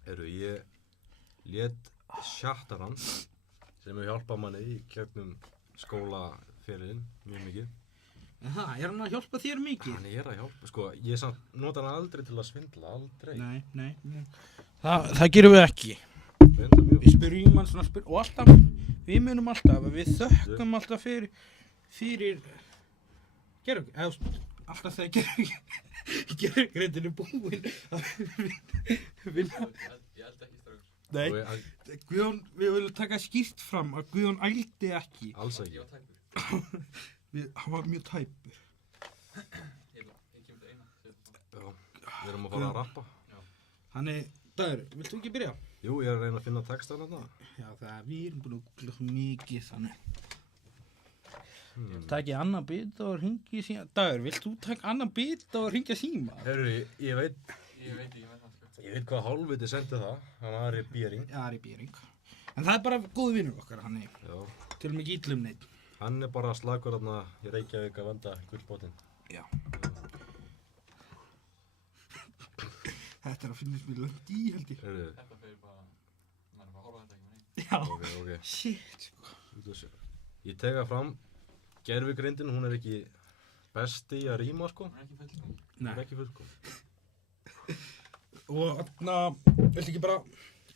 Heyrðu, ég lét Sjattaran sem hefur hjálpað manni í gegnum skólaferilinn mjög mikið. Er hann að hjálpa þér mikið? Hann er að hjálpa, sko, ég samt nota hann aldrei til að svindla, aldrei. Nei. Það gerum við ekki. Svindla mjög. Við spyrjum hann svona og alltaf, við munum alltaf að við þökkum alltaf fyrir alltaf þegar gerðgrindin er búinn að vinna. Ég held ekki strax. Nei, Guðjón, við viljum taka skýrt fram að Guðjón ældi ekki. Alls ekki. Ég var tæpur. Hann var mjög tæpur. Ég kemur til eina. Já, við erum að fara að rappa. Þannig, Dagur, vilt þú ekki byrja? Jú, ég er að reyna að finna textan þarna. Já, við erum búin að googla svo mikið þannig. Takið annan bita og hringi síma. Dagur, vilt þú taka annan bita og hringja síma? Heyrðu, ég veit Ég veit ekki með það, sko. Ég veit hvað hálfviti sendi það, hann Ari Bering. Já, Ari Bering. En það er bara góð vinnur okkar, hann er Já. til og með ekki illum neitt. Hann er bara slagur þarna í Reykjavík að venda gullbótinn. Já. Þetta er að finnast mér langt í, held ég. Heyrðu, Þetta fyrir bara, maður er bara að horfa á þetta ekki með neitt. Já. ok. Shit, sko. Ég tega fram, gervigrindin, hún er ekki besti í að ríma, sko. Hún er ekki fullkomn. Hún er ekki fullkom. Og þarna, viltu ekki bara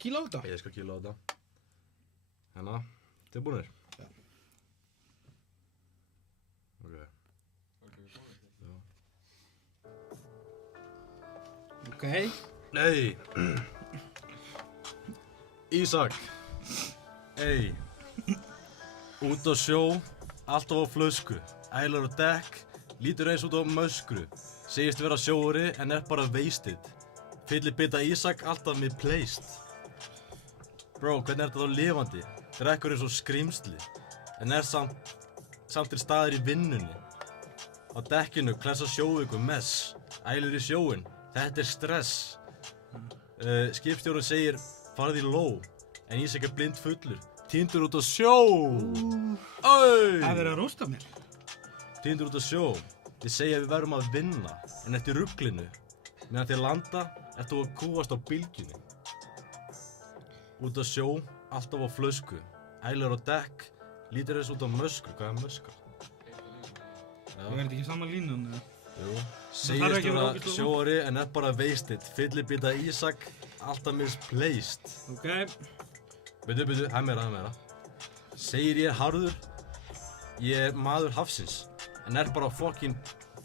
kýla á þetta? Ég skal kýla á þetta. Hérna, tilbúinir? Já. Ok. Ok. Nei. Ísak. Ey. Út á sjó, alltaf á flösku. Ælar á dekk, lítur eins út á möskru. Segist vera sjóari en bara wasted. Fyllibita Ísak alltaf misplaced. Bro, hvernig þetta þá lifandi? Drekkur eins og skrimsli. En samt til staðar í vinnunni. Á dekkinu klessa sjóveiku mess. Ælir í sjóinn, þetta stress. Skipstjórinn segir farið í ló. En Ísak blind fullur. Týndur út á sjó. Oi! Það verður að rósta mér. Týndur út á sjó. Þið segja við verðum að vinna. En eftir ruglinu. Meðan þið landa, þú að kúast á bylgjunni. Út á sjó, alltaf á flösku. Ælar á dekk, lítur eins út á möskru. Hvað möskra? Það verður ekki saman línan, eða? Jú. Segist vera sjóari en bara wasted. Fyllibita Ísak, alltaf misplaced. Ok. Bíddu, hæ meira. Segir ég harður, ég maður hafsins. En bara fucking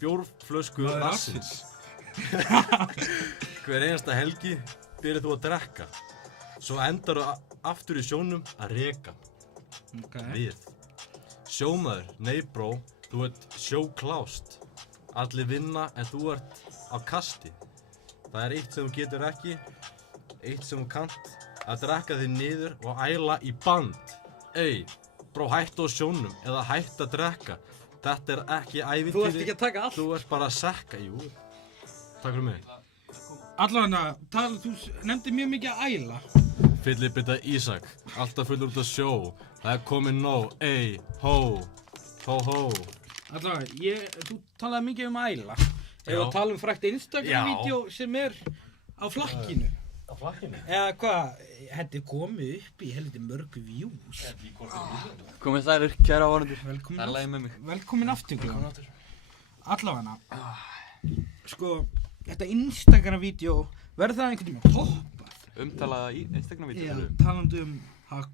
bjórflösku rassins. Hver einasta helgi byrjar þú að drekka. Svo endar þú aftur í sjónum að reka. Ok. Við. Sjómaður, nei bró, þú ert sjóklást. Allir vinna en þú ert á kasti. Það eitt sem þú getur ekki, eitt sem þú kannt, að drekka þig niður og æla í band. Ey, bró, hættu á sjónum eða hættu að drekka. Þetta ekki ævintýri. Þú ert ekki að taka allt. Þú ert bara að sekka, jú. Takk fyrir mig. Allavega, þú nefndi mjög mikið að æla. Fyllibita Ísak, alltaf fullur út á sjó. Það komið nóg, ey, hó. Allavega, þú talaði mikið um að æla. Já. Ef að tala um frækt Instagram-vídeó sem á flakkinu. Á flakkinu? Eða hvað, þetta komið upp í helviti mörg views. Komið sælir, kæra áhorfendur. Velkomin Það er lagið með mig. Velkomin aftur. Allavega, sko, þetta Instagram-vídeó, verður það einhvern veginn toppað? Umtalaða Instagram-vídeó. Já, talandi um Hack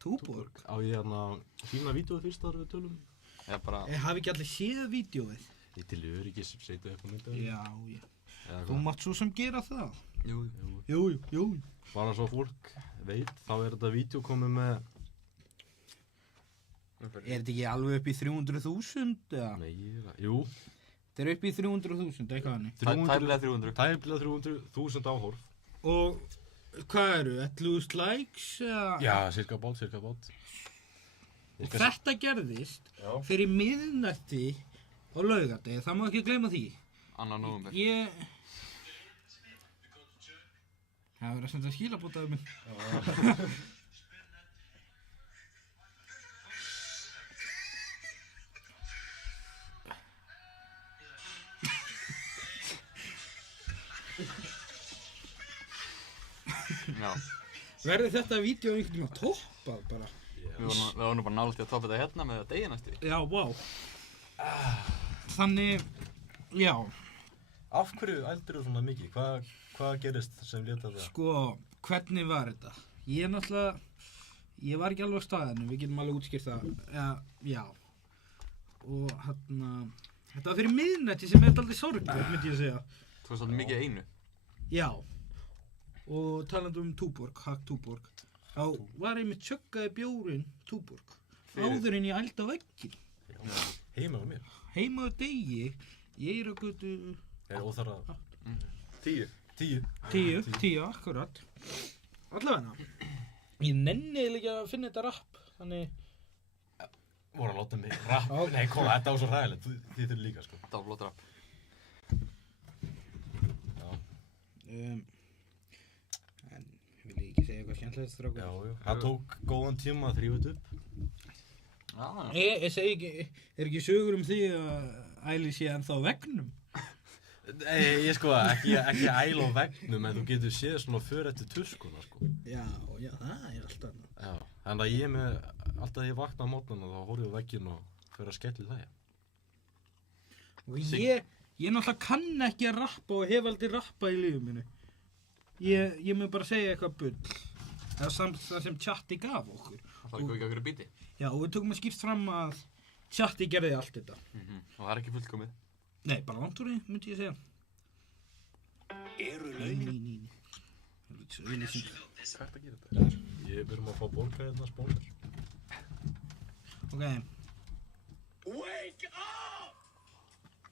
Túborg. Á ég sína vídeóið fyrst þar við tölum? Eða bara... Hafi ekki allir séð vídeóið? Ég til öryggis setja upp á myndaði. Já. Þú mátt svo sem gera það. Jú. Bara svo fólk veit, þá þetta vídeo komið með... Er þetta ekki alveg upp í 300.000 eða? Nei, jú. Þetta er upp í 300.000, eitthvað hannig. Tæplega 300. Tæplega 300.000 áhorf. Og hvað eru, 11.000 likes eða? Já, cirka bát. Og þetta gerðist fyrir miðnætti á laugardegi, það má ekki gleyma því. 2. nóvember. Það verður að senda skilabótaðu minn. Já. Verður þetta vídeo einhvern veginn toppað bara? Við vorum bara nálægt í að toppa þetta hérna með deginæsti. Já, vá. Þannig, já. Af hverju ældir þú svona mikið? Hvað gerist sem leta það? Sko, hvernig var þetta? Ég var ekki alveg á staðinu, við getum alveg útskýrt það. Já. Og þetta var fyrir miðnætti sem aldrei sorglegt, myndi ég segja. Þú veist svolítið mikið einu. Já. Og talandi um Túborg, Hack Túborg. Þá var ég með tjöggaði bjórinn Túborg. Áður en ég ældi á vegginn. Heima á mér. Heima á degi, ég er á götu... Er óþarf að... 10. 10, akkurat. Allavega. Ég nenni ekki að finna þetta rapp, þannig... Voru að láta mig rapp. Nei, koma, þetta var svo hræðilegt. Þið þurfið líka, sko. Þetta var flott rapp. Já. En vil ég ekki segja eitthvað skemmtilegt, strákur? Já. Það tók góðan tíma að þrífa þetta upp. Já. Ég segi ekki, er ekki sögur um því að æli sé ennþá á veggnum? Nei, ég sko ekki æla á veggnum, en þú getur séð svona för eftir tuskuna, sko. Já, það er alltaf annað. Já, en að ég með, alltaf þegar ég vakna á mótnana, þá horfði ég á vegginn og fyrir að skelli það, Og ég náttúrulega kann ekki að rappa og hef aldrei rappað í lífinu mínu. Ég mun bara segja eitthvað bull. Það sem chatti gaf okkur. Það er ekki okkur bíti. Já, og við tökum að skýrt fram að chatti gerði allt þetta. Og það er ekki fullkomið. Nei, bara langt úr því, myndi ég segja. Nei. Hvað er að gera þetta? Ég byrjum að fá borga hérna spónur. Ok. Wake up!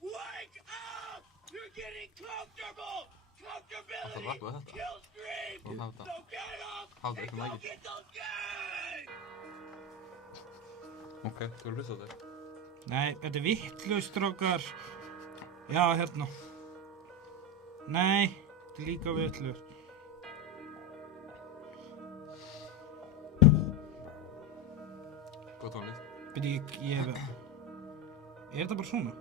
Wake up! You're getting comfortable! Það Comfortability rappa þetta. kills dreams! Og hafa þetta. So get up Hafa and þetta go ekki. get those games! Ok, þú eru hlusta á þér. Nei, þetta er vittlaust, strákar. Já, hérna. Nei, þetta er líka vittlaust. Góð tónlist. Byrju, ég hef... Er þetta bara svona?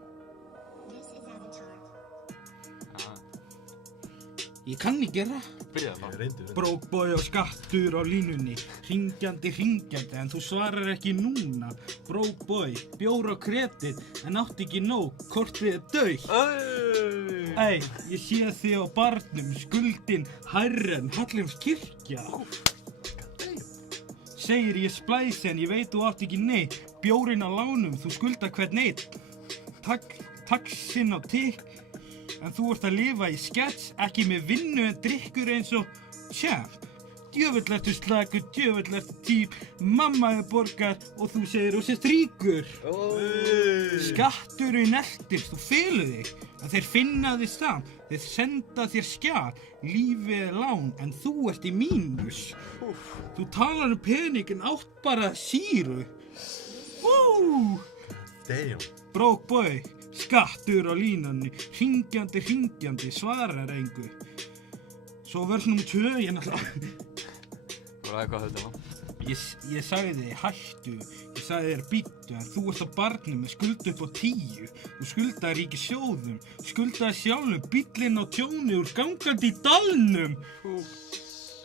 Ég kann ekki gera. Byrjaði Ég þá. reyndi. Broke boy og skattur á línunni. Hringjandi, en þú svarar ekki núna. Broke boy, bjór og kredit, en átti ekki nóg, kortið er dauð. Ei, ég sé þig á barnum, skuldin hærri en Hallgríms kirkja. Segir ég splæsi en ég veit þú átt ekki neitt. Bjórinn á lánum, þú skulda hvern eitt. Taxinn á tikk, en þú ert að lifa í skets, ekki með vinnu en drikkur eins og champ. Djöfull ertu slagur, djöfull ertu típ, mamma er borgar og þú segir þú sést ríkur. Skatturinn eldir, þú felur þig, en þeir finna þig stað, þeir senda þér skjal, lífið er lán en þú ert í mínus. Þú talar pening en átt bara sýru. Damn. Broke boy, skattur á línunni, hringjandi, svarar engu. Svo vers nummer 2, ég náttúrulega... Þú ræði hvað þetta var. Ég sagði þig hættu, ég sagði þér býttu, en þú ert á barnum með skuld upp á 10. Þú skuldaðir ekki sjóðum, skuldaðir sjálfum, bíllinn á tjóni úr gangandi í dalnum.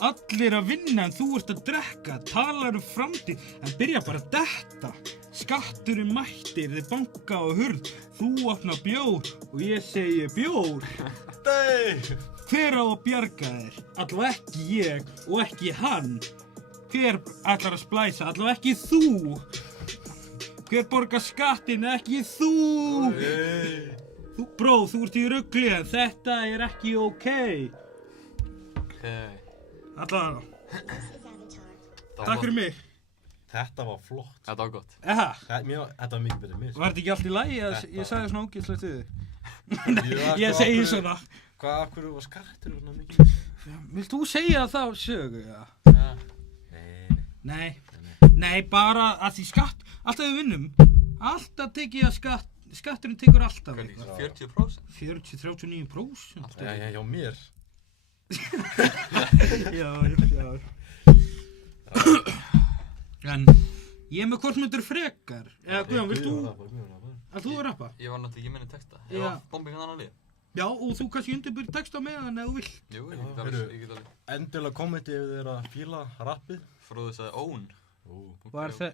Allir að vinna en þú ert að drekka, talar framtíð en byrja bara að detta. Skatturinn mættir, þið banka á hurð, þú opna bjór og ég segi bjór. Damn. Hver á að bjarga þér? Allavega ekki ég og ekki hann. Hver ætlar að splæsa? Allavega ekki þú. Hver borgar skattinn? Ekki þú. Þú ert í rugli en þetta er ekki ok. Allavega. Takk fyrir mig. Þetta var flott. Þetta var gott. Þetta var mikið betur mér. Var þetta ekki allt í lagi að ég sagði svona ógeðslegt við þig? Ég Ég segi svona. Hvað, af hverju var skattur svona mikið? Vilt þú segja þá sögu? Nei. Nei, bara að því alltaf við vinnum, alltaf tekið að skatturinn tekur alltaf Hvernig, eitthvað. 40%? 40-39%. Já, mér. Já. En ég er með hvort myndir frekar. Eða Guðjón, vilt þú að þú rappa? Ég var náttúrulega ekki minni texta. Já. Ég var bombing hann alveg. Já, og þú kannski undirbyrð text á meðan ef þú vilt. Jú, ég heyrðu. get alveg. Endilega kommenti ef þið er að fíla rappið. Fróði sagði own. Var það...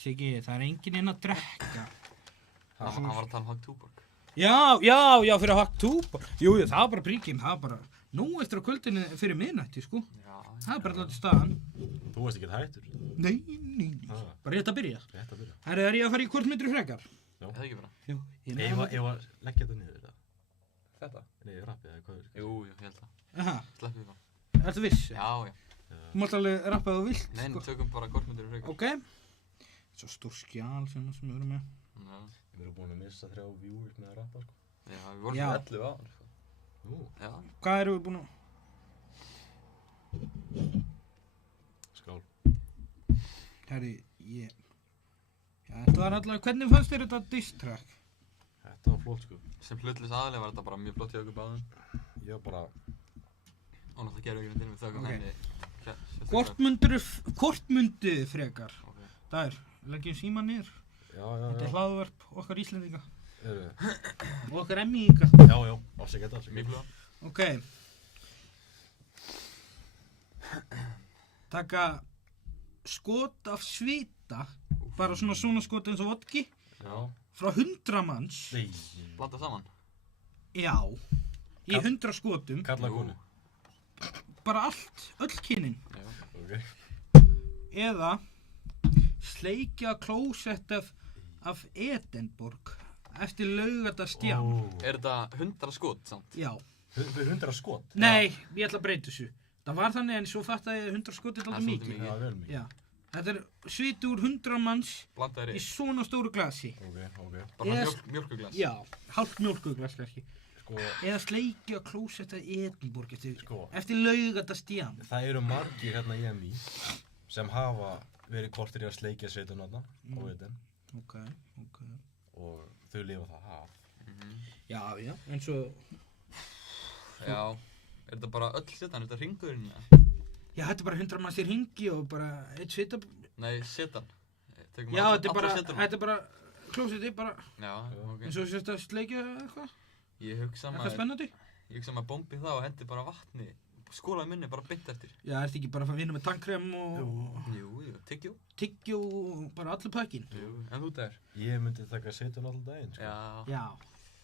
Siggi, það er enginn inn að drekka. Hann var að tala um Hug Tupac. Já, fyrir að hakk túpa. Jú, það var bara príkjum, það var bara... Nú eftir á kvöldinu fyrir miðnætti, sko. Já. Það er bara alltaf staðan. Þú varst ekki hættur. Nei. Bara rétt að byrja. Herru, er ég að fara í hvort myndir frekar? Eða ekki bara. Já. Ég var leggja þetta niður það. Þetta? Nei, rappið eða hvað er. Jú, ég held það. Aha, Sleppið það. ertu viss? Já. Þú mátt alveg rappa ef þú vilt, Nei, sko. tökum bara hvort myndir frekar. Ok. Svo stór skjál sem við erum með. Já. Við erum búin að missa 3 viewers með að rappa, sko. Já, við vorum Já. með 11 á hann, sko. Nú, Já. Hvað erum við búin að... skál. Herri, Já, þetta var allavega... Hvernig fannst þér þetta diss track? Þetta var flott, sko. Sem hlutlis aðalega var þetta bara mjög flott hjá okkur báðum. Ég var bara... Og náttúrulega gerum við ekki við þökkum Ok. henni. Hvort myndið frekar? Ok. Það er, leggjum síma niður. Já. Þetta er hlaðvarp okkar Íslendinga. Eru. Og okkar Emmíinga. Já. Afsækja þetta. Mýfluga. Ok. Taka skot af svita. Bara svona skot eins og vodki. Já. Frá 100 manns. Nei. Blanda saman. Já. Í 100 skotum. Kalla Jú. konu. Bara allt. Öll kynin. Já. Ok. Eða sleikja klósett af Edinborg eftir Laugardalsstjám. Er þetta 100 skot samt? Já. Við 100 skot? Nei, ég ætla að breyta þessu. Það var þannig en svo fattaði ég 100 skot er Það er alltaf svolítið mikið. Já, vel mikið. Já. Þetta er sviti úr 100 manns Blandaðir í svona stóru glasi. Ok. Bara Yes. mjólkuglas? Já, hálft mjólkuglas kannski. Sko, Eða sleikja klósett af Edinborg Sko. eftir Laugardalsstjám. það eru margir hérna í MÍ sem hafa verið kortir í að sleikja sveitun þarna á veitin Ok. og þau lifa það af. Já, eins og... Já. Er þetta bara öll setan? Er þetta hringurinn? Já, þetta er bara 100 manns í ringi og bara eitt svita... Nei, setan. Tökum Já, alla- þetta alla er setuna. bara klósettið bara Já, ok. eins og sérst að sleikja eitthvað. Ég hugsa Eitthvað maður, spennandi. ég hugsa maður bombi það og hendi bara vatni. Skólaði minni bara beint eftir. Já, ertu ekki bara að vinna með tannkrem og Jú, tyggjó. tyggjó og bara allir pakkin? Jú, en þú der? Ég myndi taka sveitun alltaf daginn, sko. Já. Já.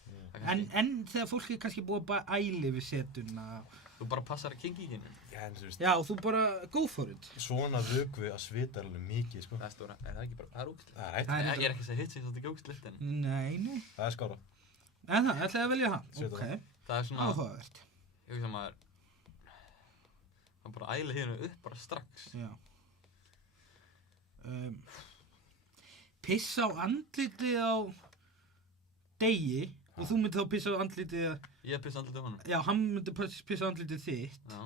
það kannski. En þegar fólk er kannski búið að bara æli við setuna. Þú bara passar að kingi ekki Já, en þú veist, Já, þú bara go for it. svona vökvi að svita er alveg mikið, sko. Það er stóra, er það ekki bara, það er ógæslega. Það er hægt. Það Ég er ekki að segja hitt sem þetta ekki ógæslega en Nei. Það er skára. En það, ætlaði að velja það. Setuna. Ok, það er svona, áhugavert. ég hugsa maður, það bara æla hérna upp bara strax. Já. Pissa á andlitið á Degi og þú myndir þá pissa á andlitið Ég pissa andlitið á honum. já, hann myndi pissa á andlitið þitt Já.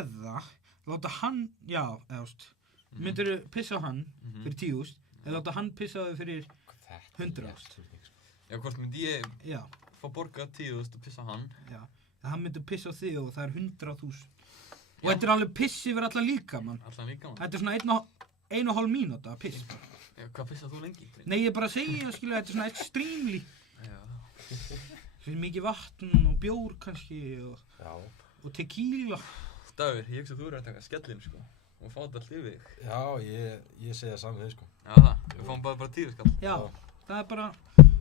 eða láta hann, já, eða veist myndirðu pissa á hann fyrir 10.000 eða láta hann pissa á þig fyrir Þetta 100.000. Já, hvort myndi ég já, fá borgað 10.000 og pissa á hann? já, það hann myndi pissa á þig og það er 100.000 og þetta er alveg piss yfir alla líka, mann Allan líka mann. þetta er svona 1,5 mínúta piss Já, hvað pissað þú lengi? nei, ég er bara að segja, skilu, þetta er svona extremely Já. fyrir mikið vatn og bjór kannski Já. og tequila Dagur, ég hugsa að þú eru að taka skellin, sko. Og fá þetta allt yfir þig. Já, ég segja saman þig, sko. Já, það. Við fáum bara 10 skall. já, það er bara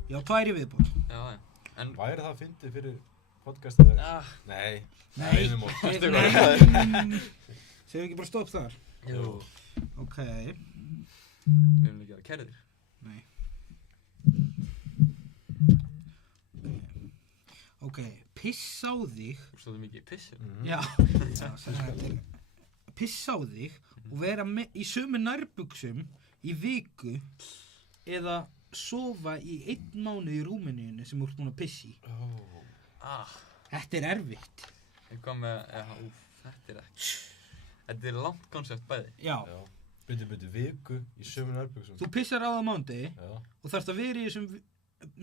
já, 2 viðbúr Já, já. En, Væri það fyndið fyrir podcastið þegar? ah, Nei. Nei. Einum og. Segðu ekki bara stopp þar jú. ok, Við erum ekki að kæra þér. nei ok, piss á þig Þú stóðum mikið í pissu. já, piss á þig og vera í sömu nærbuxum í viku eða sofa í 1 mánuð í rúminuðinu sem þú ert búin að pissi Ah, þetta er erfitt ég kom með, já, þetta er ekki. Þetta er langt koncept bæði. já, Já. Byttu viku í sömu nærbuxum. þú pissar á það mánudegi Já. og þarfst að vera í þessum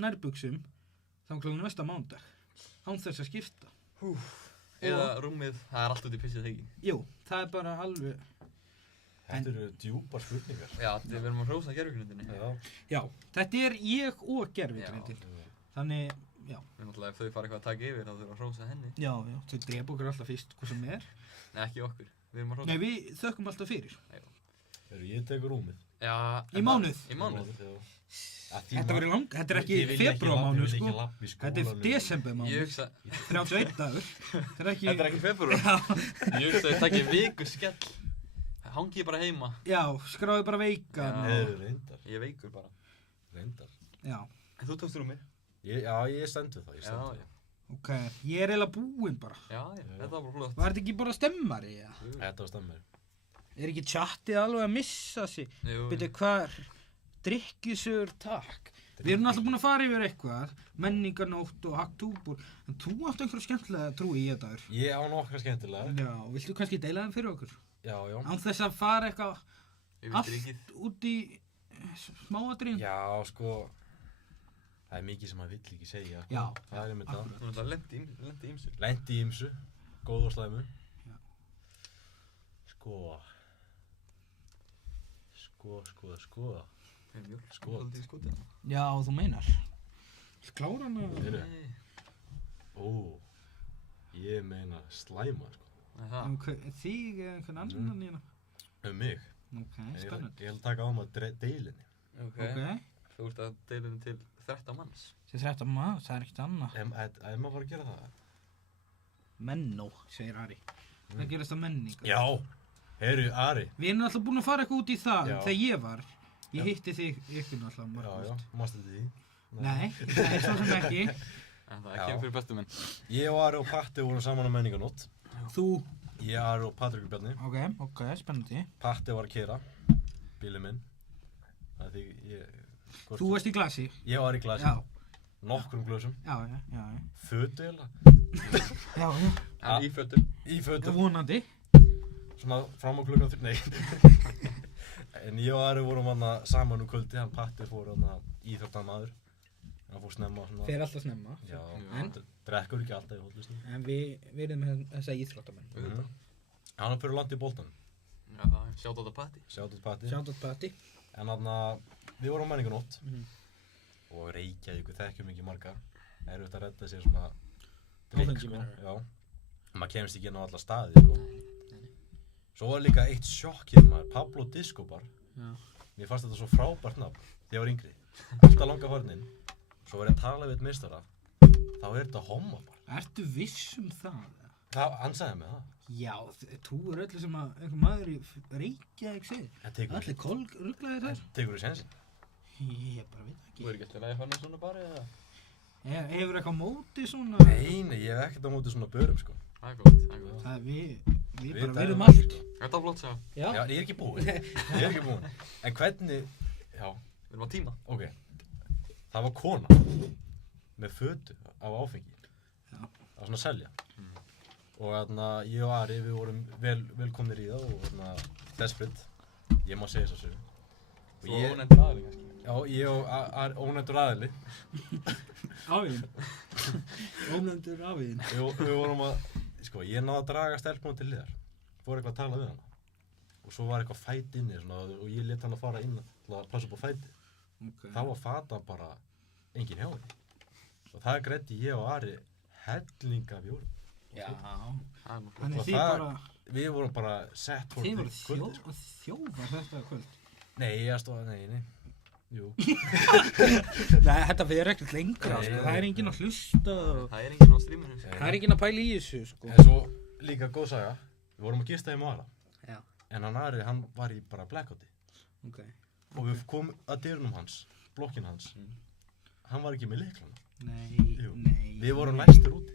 nærbuxum þannig næsta mánudag án þess að skipta Eða rúmið, það er allt út í pissið þegar ekki. jú, það er bara alveg Þetta eru djúpar spurningar. Já, við erum að hrósa gerfugrindinni. Já. já, þetta er ég og gervigreindin þannig, já, Við náttúrulega, ef þau fara eitthvað að taka yfir, þá þurfum við að hrósa henni. já, þau drepa okkur alltaf fyrst hvað sem er Nei, ekki okkur. Við erum að hrósa. nei, við þökkum alltaf fyrir Ég tekur rúmið. Já. Í mánuð? Í mánuð. þetta verður lang, þetta er ekki febrúarmánuð sko þetta er Ég desembermánuð hugsa, 31 dagur þetta er ekki, þetta er ekki februar. Ég hugsa að ég takki viku skell. Hangi ég bara heima. já, skráðu bara veikan Já. Nei, reyndar. Ég er veikur bara. Reyndar. já, En þú tókst rúmið? Ég stendur það. Ég Já, stendur já. ok, ég er eiginlega búinn bara Já, já. Þetta var bara flott. var þetta ekki bara stemmari, já Þetta var stemmir. er ekki tjattið alveg að missa sig Jú. byrju, hvað drikkjusögur, takk við erum alltaf búin að fara yfir eitthvað menningarnótt og haktúbur en þú átt einhverju skemmtilega trúi í þetta Ég á nokkra skemmtilega. já, viltu kannski deila þeim fyrir okkur Já. án þess að fara eitthvað Yfir allt drikkið. út í smáatriðin Já, sko. Það er mikið sem maður vill ekki segja. Já. Það er einmitt það. Þú náttúrulega lendi í ýmsu. Lendi í ýmsu. Góð og slæmu. Já. Sko. Skoða. Við erum mjölk. Skot. Svolítið í skotið. já, þú meinar klára hana Heyrðu. Nei. Ó. Ég meina slæma, sko. Nei, það. þig eða einhvern annan í hana Mig. ok, Ég spennandi ætla að taka á maður deilinni. Ok. ok, Þú ert að deila henni til 13 manns. til 13 maður, það er ekkert annað Ef maður fara að gera það? Mennó, segir Ari það gerast á menningu Já. Heyrðu, Ari. við erum alltaf búin að fara eitthvað út í það Já. þegar ég var Ég hitti þig ykkur náttúrulega Já, margótt. mástu þetta því? Nei, það er svo sem ekki. En það Já. kemur fyrir bestu minn. Ég og Ari og Patti vorum saman á menningarnótt. Þú, Ég, Ari og Patrik Bjarni. ok, spennandi. Patti var að keyra bílinn minn. Það er því ég... Þú varst í glasi? Ég var í glasi. Já, Nokkrum glösum. já. Fötu eiginlega. Já, En í fötum. Í fötu. vonandi. Svona fram á klukkan 3. Nei. En ég og Ari vorum hana saman kvöldi. Hann Patti fór hana íþróttamaður. Hann fór snemma svona. Fer alltaf snemma. Já. En? Drekkur ekki alltaf í hótlustum. En við erum með þessa íþróttamenn. Hann er fyrir land í boltan. Já, sjátt á þetta patti. Sjáttu Patti. Shoutout Patti. En þarna, við vorum á menningarnótt. Mhm. Og Reykjavík, við þekkjum ekki marga. Erfitt að redda sér svona drikk, Áfengi, sko. meinarðu? Já. Maður kemst ekki inn á alla staði, sko. Svo var líka eitt sjokk hér maður, Pablo Disco Bar. Já. Mér fannst þetta svo frábært nafn þegar ég var yngri. Alltaf langa farin inn. Svo var ég að tala við eitt meistara. Þá er þetta homobar. Ertu viss um það? Hann sagði mig það. Já, trúir öllu sem að einhver maður í Reykjavík segir. En tekur Allir rugglaðir þar? þú séns? Ég bara veit það Þú er ekki alltaf að fara með svona bara eða? Hefur eitthvað móti svona? Nei, ég hef ekkert á móti svona börum, sko. Það er gott, það er gott. Það, við bara dæmum verðum ekki, allt. sko. Þetta var flott sá. Já. Já, ég er ekki búinn. Ég er ekki búinn. En hvernig, já, Við erum á tíma. ok. Það var kona með fötu af áfengi. Já. Það var svona að selja. Og þarna, ég og Ari, við vorum velkomnir í það og þarna, desperate. Ég má segja þess að sögu. Þú ónefndur aðli kannski. Já, ég og Ari, ónefndur aðili. Áviðin. Ónefndur áviðin. Við vorum að, sko, ég náði að draga stelpunum til hliðar. Fór eitthvað að tala við hana. Og svo var eitthvað fæt inni svona, og ég let hana fara inn til að passa upp á fæti. Okay. Þá var fatan bara engin hjá henni. Og það greiddi ég og Ari hellinga bjórum. Já. Það er nú flott. Þannig Og þið það- bara, Við vorum bara sett for þið voru kvöldið, sko. þjófar þetta kvöld. Nei, ég stóð, nei. Jú. Nei, þetta verður ekkert lengra, Nei, sko. nei, Það er nei. enginn að hlusta og Það er enginn á streaminu. það er enginn að pæla í þessu, sko. En svo líka góð saga. Við vorum að gista í Mara. Já. En hann Ari, hann var í bara blackouti. Ok. Og við komum að dyrunum hans, blokkinn hans. Hann var ekki með lyklana. Nei, Jú. nei. Við vorum læstir úti.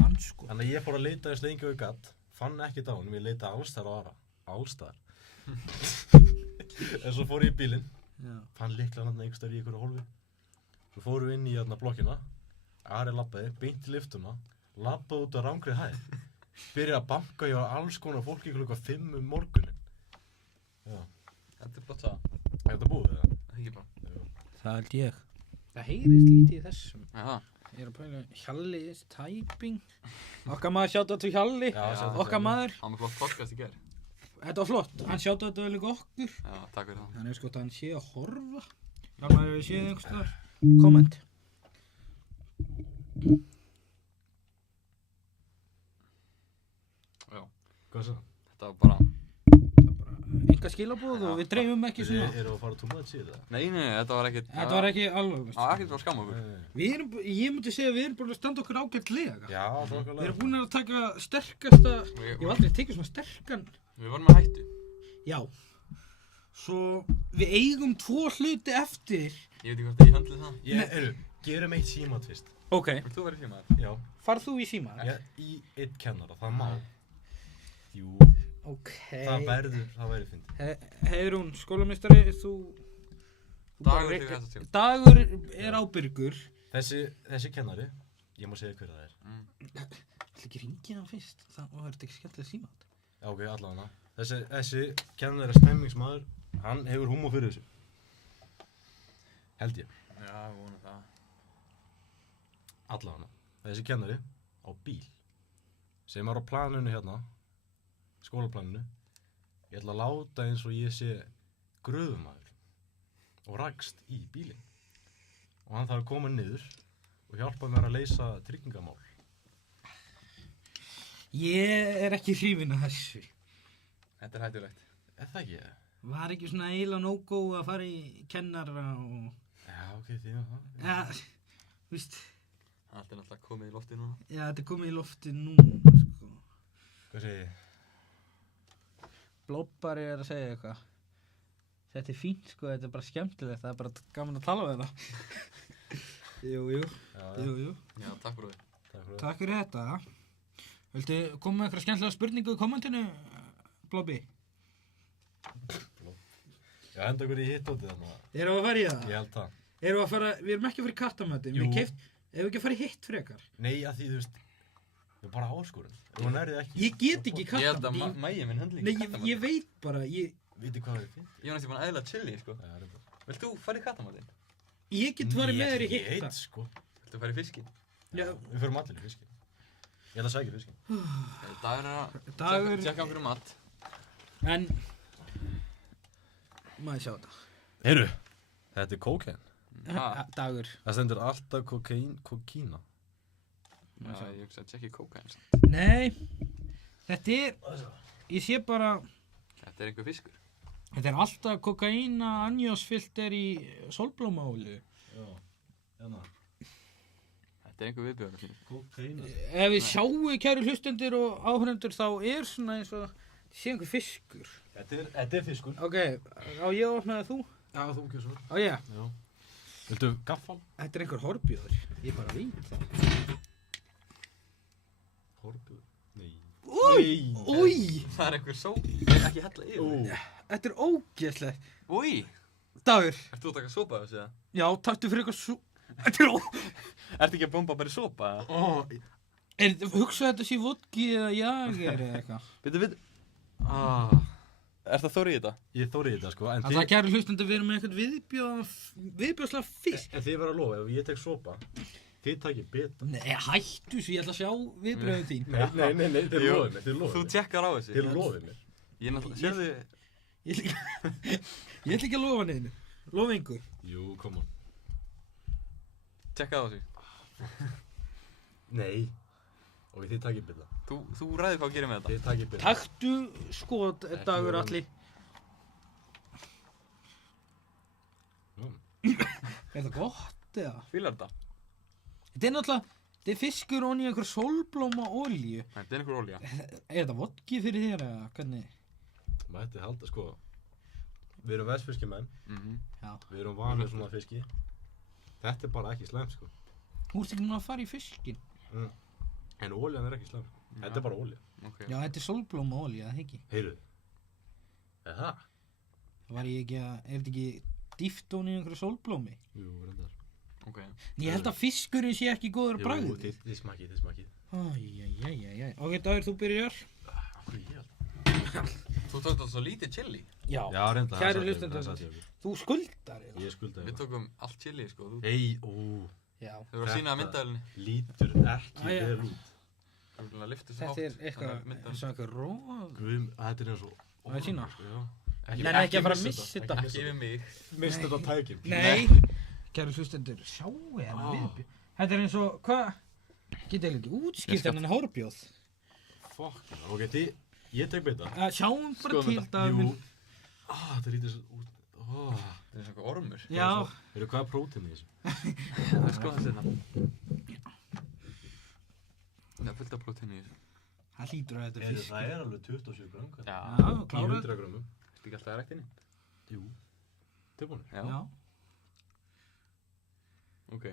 Hann, sko. Þannig að ég fór að leita þess lengi og ég gatt. Fann ekkert á hann, ég leitaði allstar á Ara. Allstar. En svo fór ég í bílinn. Já. Fann lyklana þarna einhvers staðar í einhverju hólfi. Svo fórum við inn í þarna blokkina. Ari labbaði, beint í liftuna. Labbaði út á rangri hæð. Byrjaði að banka, ég var alls konar fólki klukkan 5 morgunin. Já. Þetta er flott sá. Er þetta búið eða? Það er ekki bara. Það held ég. Það heyrist lítið í þessum. Já. Ég er að pæla Hjalli is typing. Okkar maður sjátt til Hjalli. Já, sjá Okkar maður. Hann var flott podcast í gerð. Þetta var flott. Hann sjátt þetta vel líka okkur. Já, takk fyrir það. Þannig er sko að hann sé að horfa. Hjalmar hefur séð einhvers staðar. Komment. Já. Hvað svo? Þetta var bara... Enga skilabóð og við dreifum ekki svona. Erum við að fara too much í þetta? Nei, þetta var ekkert... Þetta var ekki alveg. Það var ekkert að skamma okkur. Við erum, ég myndi segja að við erum búin að standa okkur ágætlega. Já, þokkalega. Við erum búin að taka sterkasta, ég hef aldrei tekið svona sterkan. Við vorum með hættu. Já. Svo við eigum 2 hluti eftir. Ég veit ekki hvort ég höndli það. Gerum eitt símatvist. Ok. Vilt þú verið símaður? Já. Farð þú í síma? Í eitt kennara, það má. Jú, Ok. það verður fyndið. Heiðrún, skólameistari, þú Dagur bara- tekur þetta til. Dagur er ábyrgur. Þessi kennari, ég má segja hver það er. Það ekki ringið hann fyrst. Það var þetta ekki skemmtilega síma. Já, ok, allavega. Þessi kennari er stemmingsmaður, hann hefur húmor fyrir þessu. Held ég. Já, við vonum það. Allavega. Þessi kennari á bíl, sem er á planinu hérna, skólaplaninu. Ég ætla að láta eins og ég sé gröfumaður og rakst í bílinn. Og hann þarf að koma niður og hjálpa mér að leysa tryggingamál. Ég er ekki hrifinn af þessu. Þetta er hættulegt. Er það ekki? Var ekki svona eiginlega no-go að fara í kennara og... Já, ok, því að það. Ja, þú veist, Allt er náttúrulega komið í lofti núna. já, þetta er komið í lofti núna, sko. Hvað segir ég? Blobbari er að segja eitthvað. Þetta er fínt sko, þetta er bara skemmtilegt, það er bara gaman að tala við þetta. Jú. Já, takk bróðir. Takk fyrir þetta. Viltu koma með eitthvað skemmtilega spurningu í kommentinu, Blobby? Já, henda okkur í hitt-dótið þannig að Erum við að fara í það? ég held það. Við erum ekki að fara í kattamæti, Jú. Ef við ekki að fara í hitt frekar? Nei, að því þú veist, það er bara áskorun. Ef hún nærið ekki. Ég get ekki Ég held að kattamæti. Mæi minn höndli Nei, ég veit bara, Vitið hvað þið finnst? Ég var næstu búin að æðla chili, sko. Það er þetta. Vilt þú fara í kattamatinn? ég get farið með þér í hitta. Ég heit, sko. Vilt þú fara í fiskin? Já. Við förum allir í fiskin. Ég ætla að sækja fiskin. Dagur er að Dagur- tjekka okkur um mat. En, maður sjá þetta. Heyrðu, þetta er kókain. Ha. Dagur. Það stendur alltaf kokína. Já, ég hugsa að tjekki kókain. Nei, þetta er, ég sé bara, Þetta er einhver fiskur. þetta er alltaf kokaína anjósfilter í sólblómaolíu. Já, hérna. Þetta er einhver viðbjörn fyrir. Kókaína. Ef við sjáum kæru hlustendur og áhrendur þá er svona eins og sé einhver fiskur. Þetta er fiskur. Ok, á ég að opna það þú? Já, þú ekki svo. Á ég? Já. Viltu gaffal? Þetta er einhver horbjóður, ég bara veit það. Horfðu. Nei. Új, Það er einhver ekki hella yfir. þetta er ógeðslegt. Új, Dagur, ert þú að taka sopa þessu eða? já, taktu fyrir eitthvað svo, þetta er Ertu ekki að bomba bara í sopa eða? hugsa þetta sé vodki eða jager eða eitthvað. Bitu. Ert það þórið í þetta? Ég þóri þetta sko, en Það kæru hlustendur við erum með eitthvað viðbjóðslega fisk. En þið verða að lofa, ef ég tek sopa, þið takir bita. Nei, hættu svo, ég ætla að sjá viðbröðum þín. Nei, þið Jú, lofið mér, þið lofið Þú mér. tjekkar á þessu. Þið lofið mér. Ég náttúrulega, sérðu, Ég ætla ekki að lofa neinu. Lofa einhver. Jú, come on. tjekka á þessu. Nei. Og þið takir bita. Þú ræður hvað að gera með þetta. Þið takir bita. Taktu skot, Dagur Atli. Er það gott eða? Fílar þetta? Þetta er náttúrulega, þetta er fiskur onni í einhver sólblóma olíu. Þetta er einhver olía. Er þetta vodki fyrir þér eða hvernig? Mætti halda, sko. Við erum vestfiskimenn. Já. Við erum vanið svona fiski. Þetta er bara ekki slæmt, sko. Þú ert ekki núna að fara í fiskin. En oljan er ekki slæmt. Þetta er bara olja. Ok. Já, þetta er sólblóma olíu, það ekki. Heyrðu. Er það? Var ég ekki að, er þetta ekki dýft onni í einhverju sólblómi? Jú, reyndar. Ok. En ég held að fiskurinn sé ekki góður að bragði. Jú, þið smakkið. Æjæjæjæjæ. Ok, Dagur, þú byrjar. Hvað ég held? Þú tókst það svo lítið chili. Já. Já, reyndar. Kæru hlustendur. Þú skuldar eða? Ég skulda Við tókum allt chili, sko. Þú Já. voru að sína að myndaðalinni. Lítur ekki Æ, já. vel út. Þú voru að lyfta svo Þetta er eitthvað, Þannig að eins og eitthvað róð. Þetta er eins og... Má ég sýna? Já. Nei, ekki að fara að missa þetta. Ekki yfir mig. Mist þetta tækjum. Nei. Kæru hlustendur, sjáu hérna viðbjóð. Þetta er eins og, hvað? Getið ekki útskýrt hennan hórbjóð. Fuck. Ok, ég tek bita. Sjáum bara Skoðum til, þetta. Dagur minn. Þetta lítið svo út. Þetta er eins og eitthvað ormur. Já. Heyrðu, hvað er prótein í þessu? Það er sko þessi þetta. Það er fullt af prótein í þessu. Það hlýtur að þetta er fisk. Það er alveg 27 gram. Já. Já, Í klárað. 100 grammum. Ertu ekki alltaf að rækta inni? Jú. Tilbúinir. Já. Já. Ok.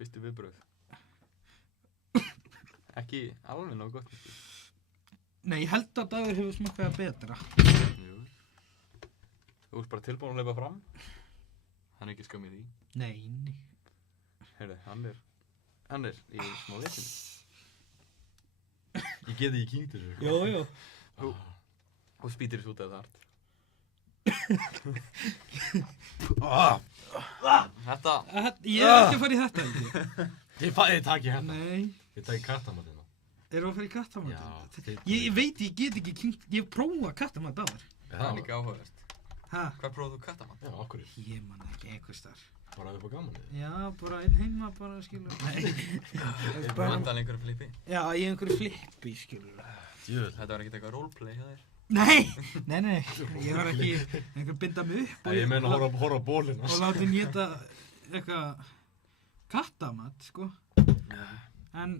Fyrstu viðbröð. Ekki alveg nógu gott. Nei, ég held að Dagur hefur smakkað það betra. Jú. Þú ert bara tilbúin að hlaupa fram. Hann er ekki skammið því. Nei. Heyrðu, hann er í smá vesinni. Ég get ekki kynnt þessu. Jú. Og spýtir þessu út af það hart. Þetta, Ég er ekki að fara í þetta, ekki. Þið takið hérna. Nei. Þið takið kattamatinn. Erum við að fara í kattamat? Já. Ég veit, ég get ekki kynnt, ég prófa kattamat Dagur. það er líka áhugavert. Hæ? Hvað prófðu þú kattamann? Já, okkur. Ég man ekki einhvers þar. Bara upp á gaman. Já, bara einn heima, bara, skilur. Nei. bara, Vandan einhverju flippi. já, í einhverju flippi, skilur. Djöð. Þetta var ekkert eitthvað roleplay hjá þér. Nei, ég var ekki einhver binda mig upp Ég meina að horfa á bólina. og láti nýta eitthvað kattamat, sko. En,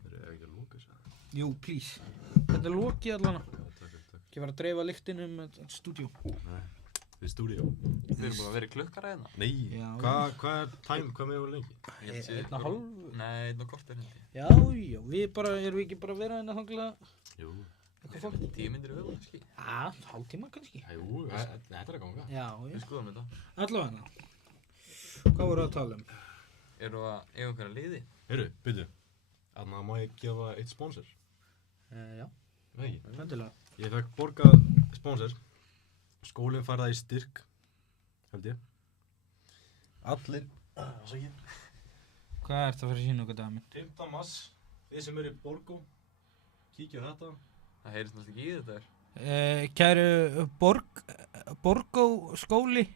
Það er ekki að lóka sér. jú, please. Þetta er lokið allan. Já, takk. Ekki fara að dreifa lyktinum með stúdíu. Nei. The Studio. Við erum bara að vera í klukkar hérna. Nei, Já. hvað er time, hvað með voru lengi? Ég held sé 1,5. Nei, 1,25 held ég. Já, erum við ekki bara að vera hérna þanglega? Jú. Eitthvað fólk? 10 myndir auðvitað, kannski. Já, hálftíma kannski. Jú, þetta er að ganga. Já, Við skoðum þetta. Allavega. Hvað voru að tala um? Eru að eiga einhverja liði? Heyrðu, byrju. Þannig að má ég gefa eitt sponsor? Já, Nei, ekki. endilega. Ég fekk borgað sponsor. Skólinn fær það í styrk, held ég. Allir, svo ekki. Hvað ert að fara að sína okkur daginn? 15 mars, þið sem eru í Borgó, kíkja á þetta. Það heyrist náttúrulega ekki í þetta er. Kæru Borgó skóli,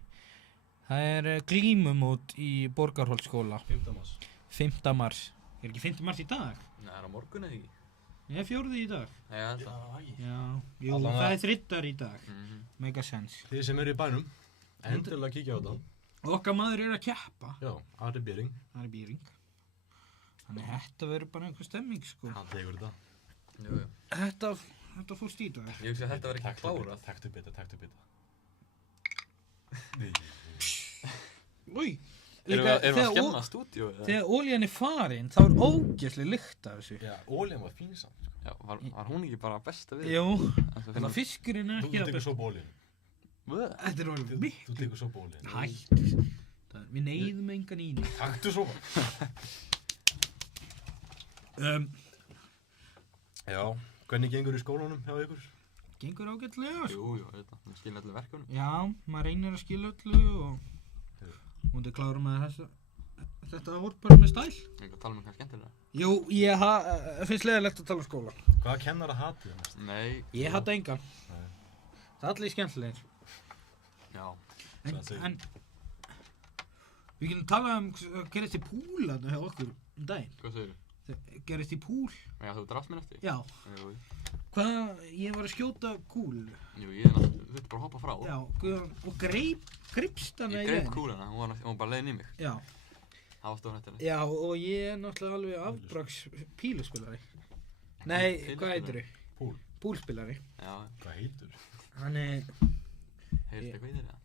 það er glímumót í Borgarholtsskóla, 15 mars. 5. mars. Er ekki 5. mars í dag? Nei, það er á morgun eða ekki? Ég er 4. í dag. Nei, ég held það. Já, jú, Allavega- það er 3. í dag. Mhm. Mega sense. Þið sem eru í bænum, endilega kíkja á þetta. Okkar maður er að keppa. Já, Ari Bering, Það er býring. Þannig þetta verður bara einhver stemming, sko. hann tegur þetta. Jú, jú. Þetta fórst í dag. Ég hugsi að þetta var ekki klárað. Taktu bita. Új. Erum við að skemma stúdíu eða? Þegar olían er farin, þá er ógeðslega lykt af þessu. Já, ólíðan var fín samt. Sko. Já, var hún ekki bara besta við? Jú, Það þannig að fiskurinn er Þú ekki að tekur besta. svo bólinn. Þetta er alveg mikið. Þú tekur svo bólinn. Hætt. Við neyðum engan í því. Taktu svo. Já, hvernig gengur í skólanum hjá ykkur? Gengur ágætlega, sko. Jú, þetta. Við skilja allir verkefnum. Já, maður reynir að skilja öllu og mútið klára með þetta ár bara með stæl. Ég kan tala um eitthvað skemmtilega. Jú, ég finnst leiðilegt að tala um skóla. Hvaða kennar að hati það mest? Nei. Ég hata engan. Nei. Það er allir skemmtilegir. Já. En, Það segir. en við getum talað um hvað gerist í púl þarna hjá okkur um daginn. Hvað segir þú? Það gerist í púl. Já, þú drafst mér eftir? Já. Jú, Hvað, ég var að skjóta kúl. jú, ég er náttúrulega, þú þurfti bara að hoppa frá. Já, og greipst hana Ég í greip leiðinni. kúluna, hún var bara leiðin í mig. Já, Það var stofn eftir já, og ég er náttúrulega alveg afbraks píluspilari. Nei, hvað heitir þau? Púl. Púlspilari. Já, Hvað heitur? Hann er, heyrst eitthvað í þér eða?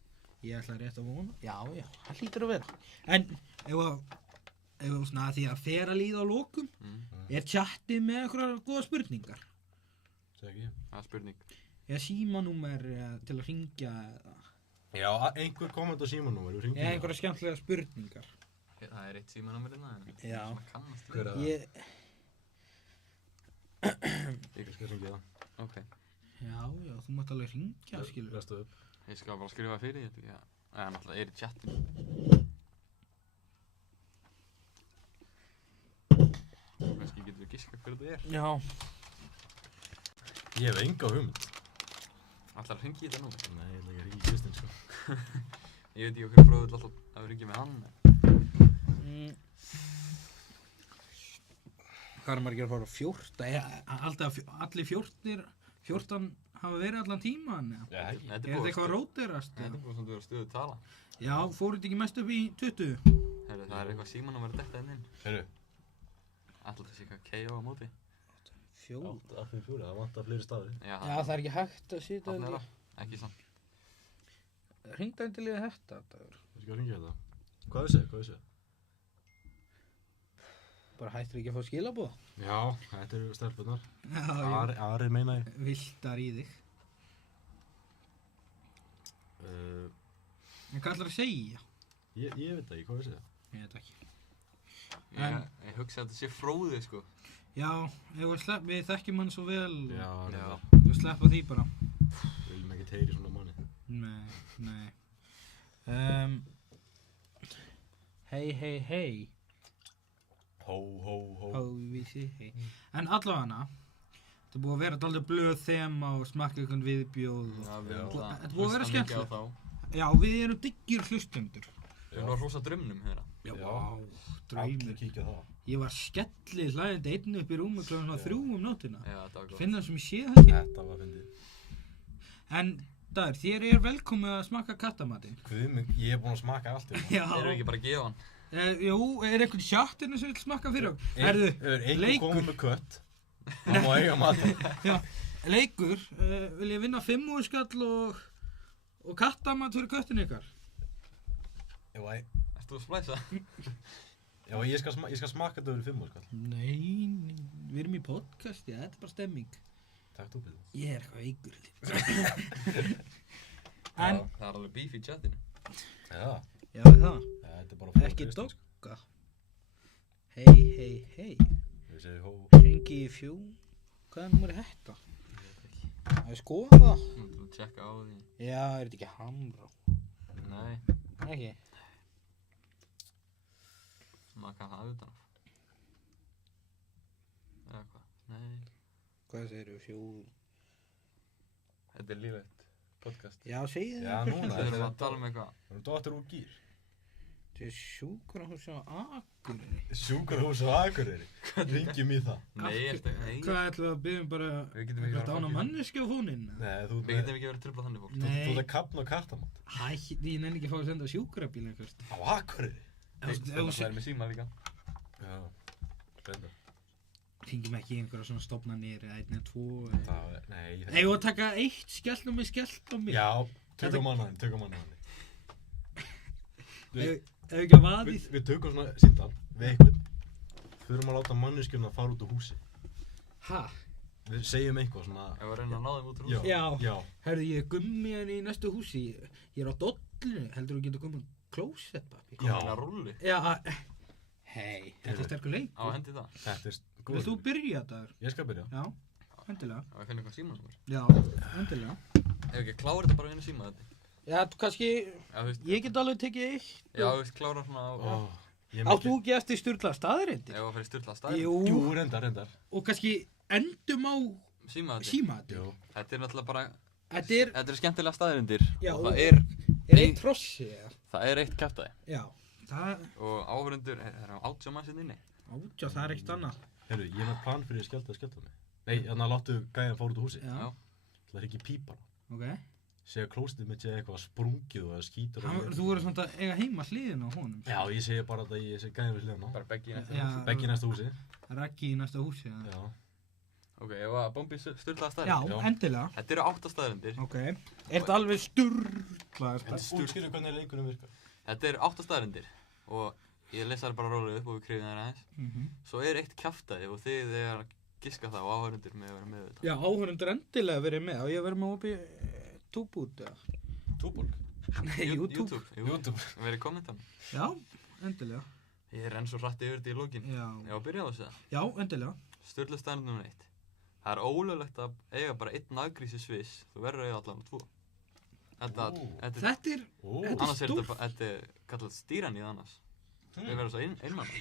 ég ætla rétt að vona. Já, það hlýtur að vera. En, ef svona að því að fer að líða á lokum, er chattið með eitthvað góða spurningar. Segð ekki. Það er spurning. Eða símanúmer til að hringja Já, einhver komment á símanúmer, við hringjum. eða einhverja skemmtilega spurningar. Það er eitt símanúmerina en Já. svona kannast Hver er það? Ég, Ég skal hringja það. Ok, já, þú mátt alveg hringja, skilur. Lestu upp. ég skal bara skrifa fyrir þetta, já. Það er náttúrulega er í chatinu. Kannski getur við giska hver þetta er. Já. Ég hef enga hugmynd. Ætlar að hringi í þetta nú? Nei, ég ætla ekki að hringja í Kristinn, sko. Ég veit ekki okkur bróður alltaf að hringja með hann. Hvað er margir að fara á 14? Allir 14 hafa verið allan tíman, eða? Já, ekki. Er þetta eitthvað að róterast? Þetta er bara svona að vera stöðu tala. Já, fóruð þetta ekki mest upp í 20? Herru, það er eitthvað símanúmer að detta inn inn. Heyrðu. Ætlar það sé eitthvað KO á móti. 4? 8-4, það vantar fleiri staði. Já, Já, það er ekki hægt að sitja Opnaðu það. Ekki samt. Hringdu til í þetta, Dagur. Ég skal hringja þetta. Hvað er það? Bara hættir ekki að fá skilabóð. Já, þetta eru stelpunar. Já, Ari meina ég. viltar í þig. En hvað ætlar að segja? Ég veit það ekki, hvað er það? Ég veit ekki. Ég hugsa að þetta sé fróði, sko. Já, við þekkjum hann svo vel. Já, Já. Við sleppa því bara. Við viljum ekki heyri svona manni. Nei. Hei. Hó. Hóvísi, hei. En allavega þetta er búið að vera dálítið blöð þema og smakka einhvern viðbjóð. Já, við Já. erum alltaf Þetta er búið að vera hlusta mikið á skemmtilegt. þá. Já, við erum diggir hlustundur. Við erum að hrósa draumnum, hérna. Já, Já. vá, Allir draumur. kíkja það. Ég var skelli hlæðandi einn upp í rúmi klokkan 3 nóttina. Já, þetta var gott. Finna það sem ég sé þetta ekki. Þetta var fyndið. En Dagur, þér er velkomið að smakka kattamatinn. Guðmund, ég er búinn að smaka allt hérna. Já. Erum við ekki bara að gefa hann? Jú, er einhvern sjattirinn sem vil smakka fyrir okkur? Herðu, einhver leikur. komið með kött. Hann má eiga matinn. Já, leikur, vil ég vinna 5 skall Og kattamat fyrir köttin ykkar. Erst þú að splæsa? Já, ég skal smakka þetta fyrir 5 skall. Nei, við erum í podcasti, þetta er bara stemming. Takk þú fyrir. Ég er eitthvað veikur. En, Það er alveg beef í chatinu. Já, já það, þetta er bara ekki íslensku. dogga. Hei, Við segjum hó. hringi í fjú. Hvaða númer er þetta? Það er skoða það. Nú þú tjekka á því. Já, er þetta ekki Hamrá? Nei, Ekki? maður kann það utan af. Eða hvað? Nei. Hvað segirðu, fjú? Þetta er lífætt podcast. Já, segið Já, það. núna. Við erum að tala um eitthvað. Við erum dóttir úr gýr. Þetta er sjúkrahús á Akureyri. Sjúkrahús á Akureyri. Ringjum í það. Nei, nei. Hvað ætlaðu að byggja bara Við getum ekki að dána fólki- manneski á fóninn? Nei, þú Við getum ekki verið truflað þannig fólk. Nei. Þú ert að kapna og kattamat. Ég nenni ekki að fá að senda sjúkrabíl eitthvað. Á Akureyri? Það er með síma líka. Já, spennandi. Hringjum ekki í einhverja svona stofnanir eða 1 eða 2. Nei. Eigum við að taka 1 skellt á mig? Já, tökum mannaðin. Ef ekki að vaðið? Við tökum svona síntal við eitthvað. Þurfum að láta manneskjuna fara út úr húsi. Ha? Við segjum eitthvað svona. Ef við reynum að ná þeim út úr Já. húsi. Já. Herðu, ég er gummi hérna í næstu húsi. Ég er á dollinu. Heldur þú getur komið klósettpappír? Já. Komið að rulli. Já. Hei, þetta er sterkur leik. Á hendi það. Þetta er Vilt þú byrja þetta? Ég skal byrja. Já, endilega. Ef við finnum eitthvað símanúmer. Já, endilega. Ef ekki klára þetta bara einu síma þetta. Já, þú kannski, Já, þú veist. ég get alveg tekið 1. Já, þú veist, klára svona á. Áttu þú ekki eftir Sturla staðarindir? Ef að fyrir styrla staði. Jú, reyndar. Og kannski endum á Síma þetta. símaðið. Jú. Þetta er náttúrulega bara, Þetta er, skemmtilega staðirindir. Já, Og það er eitt trossi, eða? það er eitt kjaftaði. Já, það, Og áhverjandur, það er 80 manns hérna inni. átjá, það er ekkert annað. Heyrðu, ég er með plan fyrir að skellta mig. Nei, þannig að láttu gæjan fara út úr húsi. Já, Það er ekki pípar. ok. Segja klóstið mitt sé eitthvað sprungið og það skýtur. Þú verður svona að eiga heima hliðin á honum. Já, ég segi bara að ég segi gæjan við hliðina. Bara beggi næsta Já. húsi. Beggi í næsta húsi. Raggi í næsta húsi, eða? Já. Ok, ef að bombi styrla Já, staðirindir. endilega. Þetta eru 8 staðirindir. Ok. Er þetta alveg sturla? Útskýrðu hvernig leikunum virkar. Þetta eru 8 staðirindir. Og ég lesa það bara rólega upp og við krifum það aðeins. Svo er eitt kjaftaði og þið er að giska það og áhverjandur með að vera með þetta. Já, áhörundur endilega verið með. Á ég að vera með opið túbút, eða? Túborg. Nei, YouTube. YouTube. Verið kommentan. Já, endilega. Ég renn svo hrætti yfir þetta í lókin. Já, Já, byrja á þessu það. já, endilega. Sturla staðrind nr. 1. Það er ólöglegt að eiga bara 1 naggrís í Sviss. Þú verður að eiga allan 2. Þetta er, Þetta er, annars er stórt. þetta er kallað stýranýð annars. Við verðum svo einmann.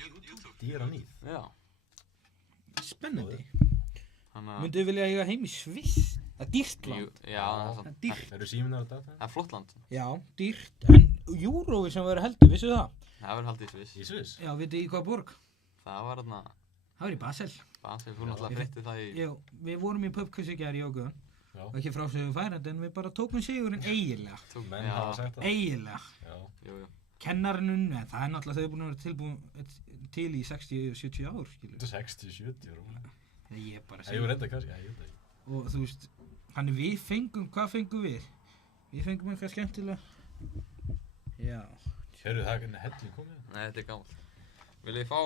Dýranýð. Já. Spennandi. Þannig að, Myndu þið vilja eiga heim í Sviss? Það er dýrt jú, land. já, Það er dýrt. Eru síminar á data? það er flott land. Já, dýrt. En Júrói sem verður heldur, vissu það? Það verður haldið í Sviss. Í Sviss? Já, vitið í hvaða borg? Það var þarna, Það var í Basel. Basel, þú náttúrulega breytti það í, Já, við vorum í pubquiz í gær í Jókuðan. Já. Og ekki frásögum færandi, en við bara tókum sigurinn eiginlega. Menn hafa sagt það. Eiginlega. Já. jú, Kennarinn, það er náttúrulega þau búin að vera tilbúin til í 60-70 ár, skilur. Þetta er 60-70 ára. Ég er bara að Ég var segja. reynda kannski, ég veit ekki. Og þú veist, þannig við fengum, hvað fengum við? Við fengum eitthvað skemmtilega. Já. Heyrðu, það er hvernig helling komið. Nei, þetta er gammalt. Viljið þið fá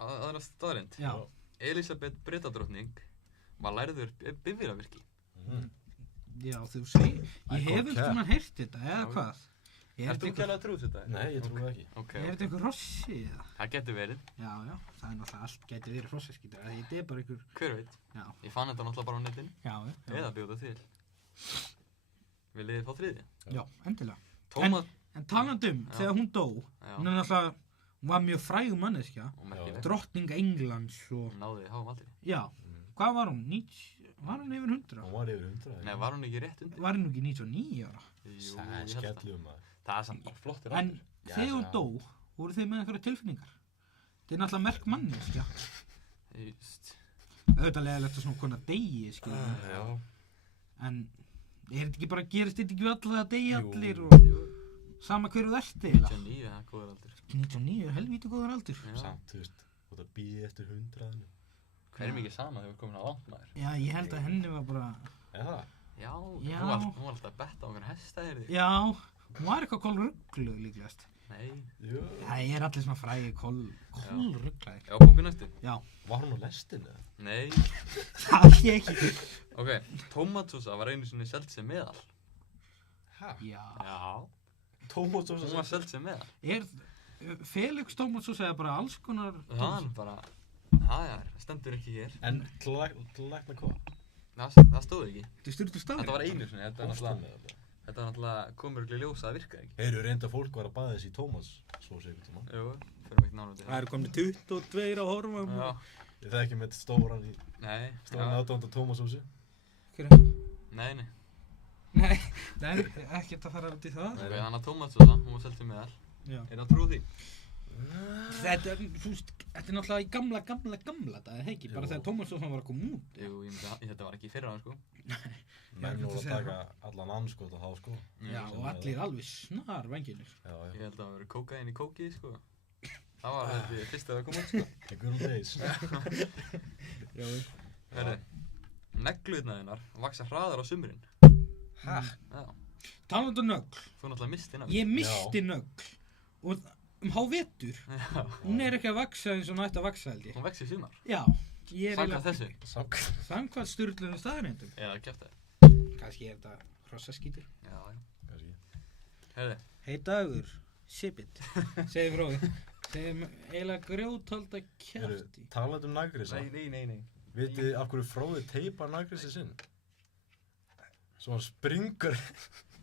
aðra staðrind? Já. Elisabeth Bretadrottning var lærður bifvélavirki. Já, þú segir, ég hef gott ekkert mann heyrt þetta, eða Já. hvað? Er Ertu þetta ekki alveg að trúa þetta? Nei, ég trúi það ekki. Ok, Er þetta einhver rossi eða? það getur verið. Já, já, það er náttúrulega allt gæti verið hrossaskítur, þetta er bara einhver, Hver veit? já, Ég fann þetta náttúrulega bara á netinu. já, Eða bjóða til. Viljið þið fá þriðja? já, endilega. Tómat. En talandum, Já. þegar hún dó, Já. hún er náttúrulega, hún var mjög fræg manneskja, Og merkileg. drottning Englands og, Hún náði háum aldrei. já, hvað var hún, var hún yfir 100? Hún var yfir 100. Nei, var hún ekki rétt undir? Var hún ekki 99 ára? Jú, Það er ég held það. skellum maður. Það er samt bara flottir En aldur. Já, þegar hún já. dó, voru þið með einhverja tilfinningar? Þetta er náttúrulega merk manneskja. Just. Auðvitað leðilegt að svona konar degi, skiljum. Já. En er þetta ekki bara, gerist þetta ekki við alla að degi Jú. allir og Jú, sama hverju þú ert eiginlega? 99, það er góður aldur. 99 er helvíti góður aldur. Já. Samt, þú veist, þú ert að býða eftir 100. Hver er mikið sama þegar við erum komin á langt maður? Já, ég held að henni var bara, Er það? Já, Já. hún var alltaf að betta á okkur hesta, heyrði. Já, hún var eitthvað kolruggluð líklegast. Nei. Jú. Það er allir svona frægi kolrugglaðir. Já, punktu næstu. Já, Var hún á lestinni eða? Nei. það sé ekki. Ok, tómatsósa var einu sinni seld sem meðal. Hæ? Já. Já. Tómatsósa Hún var seld sem meðal. Er Felix Tómatsósa eða bara alls konar Það er bara, það stendur ekki hér. En til að lækna hvað? Það stóð ekki. Þetta er styrtu staður. Þetta var einu sinni, þetta var Ostan náttúrulega, eða? þetta var náttúrulega komur ekki ljós að það virkaði ekki. Heyrðu, reynda fólk var að baða þessi í tómatsósa einhvern tímann. Jú, fyrir ekki nálega til Það eru komin 22 að horfa. Já, Ég þekki með stóran nei, aðdónda tómatsósu. nei, nei. Nei, ekkert að fara út í það. Ok, þannig að tómatsósa, hún var seld sem meðal. Já. Er það trú því? Þetta er náttúrulega í gamla dag, ekki? Bara Jú. þegar Tómatsósan var að koma út. Jú, þetta var ekki í fyrra, sko. Menn ég voru ætla að að segja taka allan anskot á þá sko. Já, og allir alveg snar venginir. Já, já. Ég held að það var kókaín í kókið, sko. Það var þetta fyrst að það kom út, sko. The good old days. Já. Herri, neglurnar vaksa hraðar á sumrin. Hæ? Já, Talandi um nögl, þú náttúrulega misti nögl. ég misti nögl og hávetur, Já, hún er ekki að vaksa eins og hún ætti að vaksa held ég. hún vex í sumar. Já, ég er Samkvæmt þessu. samkvæmt sturluðum staðarindum. Eða kæft það. Kannski er þetta hrossaskítur. Já, já. Kannski. Herri, Hei Dagur, sipit, segir fróði. Segir eiginlega grjóthalda Heyrðu, kjafti. talandi um nagrisa. nei. Vitið þið af hverju Fróði teipar nagrisa sinn? Svo hann springur.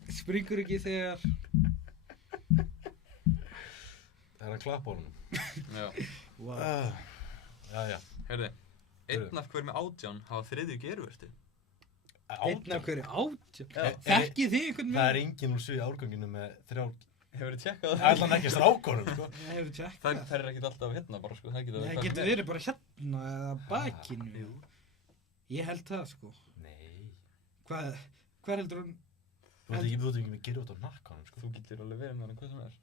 Springur ekki þegar... Það hann klappa á honum. Já. Wow. Jæja. Herri, einn af hverjum 18 hafa þriðju geirvörtu. Einn af hverju 18. Já. Þekkið þið einhvern Það er enginn úr 7 árganginu með 3. Hefur þið tjekkað Það er allan ekki strákonum sko. Ég hefur tjekkað. Það er ekkert alltaf hérna bara, sko. Það getur Það getur verið bara hérna eða bakinu. Jú. Ég held það sko. Nei. Hvað heldur hún? Þú veit ekki með gerjótt á nakkanum sko. Þú getur alveg verið með hann hvað sem er.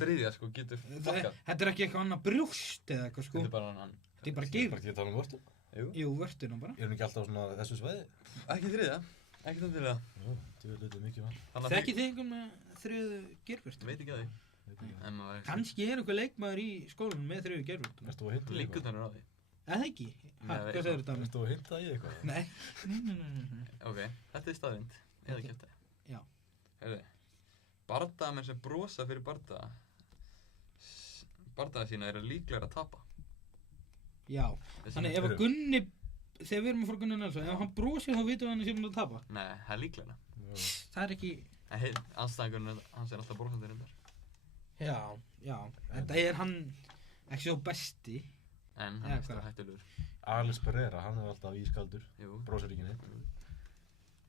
Þriðja, sko, getur flakkað. Þetta er ekki eitthvað annað brjóst eða eitthvað sko. Þetta er bara hann. Þetta er bara Ég er geir. bara ekki að tala um vörtu. Jú. Jú, vörtuna bara. Ég er ekki alltaf svona þessu sveiði. Ekki þriðja. Ekki þannig þriðja. Jú, þú veit mikið vel. Þannig að Þekkið þið einhvern með þriðu geirvörtu? Veit ekki að því. Veit ekki. En maður Kannski er einhver leikmaður í skólanum með þriðu geirvörtu. Ertu að hinta í eitthvað? líkur þannig á því. Eða ekki? Nei, Hvað segir þetta? Ertu að hinta í eitthvað? Nei. Ok, þetta er staðrind. Eða Ok. kæft það. Já. Herri, bardagamenn sem brosa fyrir bardaga sína eru líklegir að tapa. Já. Þessi- Þannig ef að Gunni, þegar við erum að fara Gunni Nelson, ef hann brosir þá vitum við hann sem hann að tapa. Nei, það er líklegra. Það er ekki... En hei, anstæðingurinn hans er alltaf brosandi reyndar. Já. Þetta er hann ekki svo besti. En Já, hann er hvað? hættulegur. Alex Pereira, hann er alltaf ískaldur. Jú, Brósir ekki neitt.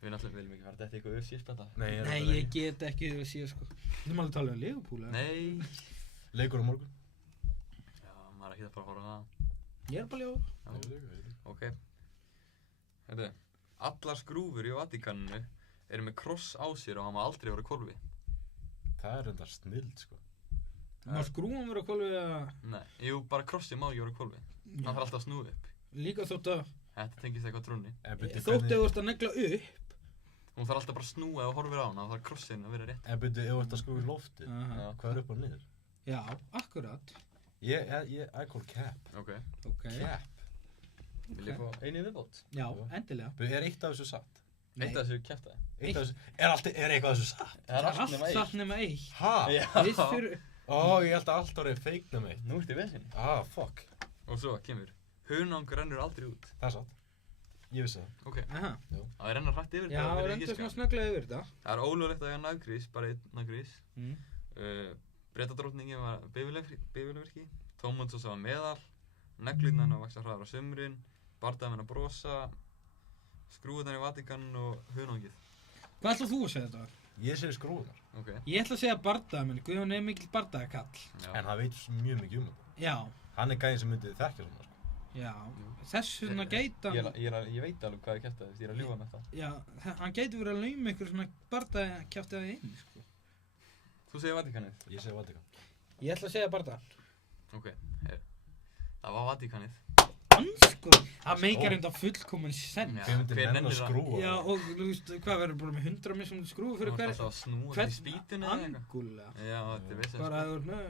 við náttúrulega viljum ekki fara þetta eitthvað UFC-spjalla. Nei, Nei, ég get ekki að sé sko. Þú erum alveg að tala um Liverpool, eða? Nei. Leikur á morgun. Já, maður er ekki að fara að horfa á það. Ég er bara ljó. Já, ok. Herri, allar skrúfur í Vatíkaninu eru með kross á sér og hann má aldrei vera hvolfi. Það er reyndar snild sko. Má skrúan vera að kvolfi að... Nei, jú, bara krossi má ekki vera hvolfi. Hann þarf alltaf að snúa upp. Líka þótt að... Þetta tengist eitthvað trúnni. Þótt ef þú ert að negla upp. Hún þarf alltaf bara að snúa og horfir á hana og þarf krossin að vera rétt. En byrju, ef þú ert að skrúfa í lofti, Aha. hvað er upp og niður? Já, akkurat. I call cap. Ok. Ok. Cap. Vil ég fá einu viðbót? Já, endilega. Byrju, er eitt af þessu satt? Eitt af þessu kæftaði. Eitt af þessu, er eitthvað af þessu satt? Það er allt nema eitt. satt nema eitt. Ha? Já. Vissur... Ó, ég held að allt árið feikna mig. Nú ertu í vesinn. Fuck. Og svo kemur. Hunang rennur aldrei út. Það er satt. Ég vissi það. Ok. Aha. Það rennar hrætt yfir Já, þetta. reyndu svona snögglega yfir þetta. Það er ólöglegt að eiga naggrís, bara einn naggrís. Mm. Bretadrottningin var bifurleverki. Tómatsósa var meðal. Neglurnar að vaksa hraðar á sumrin. Bardagamenn að brosa. Skrúfurnar í Vatíkan og hunangið. Hvað ætlað þú að segja þetta? Ég segi skrúðunar. Ok. Ég ætla að segja bardagamenn, Guðjón er mikill bardagakall. Já. En hann veit mjög mikið um þetta. Já, Hann er gæðin sem myndi þekkja svona sko. já. Þess vegna gæti hann... Ég veit alveg hvað ég kæftaði, ég er að ljúga með það. Já, hann gæti verið að lauma ykkur svona bardagakjáftið inn, sko. Þú segir Vatíkanið? Ég segi Vatíkan. Ég ætla að segja bardag. Ok, það var Vatíkanið. Dansskóla? Það meikar enda fullkomun senn. Já. Hver myndi hver nenn að nennir það? skrúa? Já, og þú veist, hvað verður bara með 100 mismunandi skrúfur fyrir Þú hver? ert alltaf að snúa þetta í spýtunni eða eitthvað. Angulega. Já, þetta er vissið. Bara að þú ert með...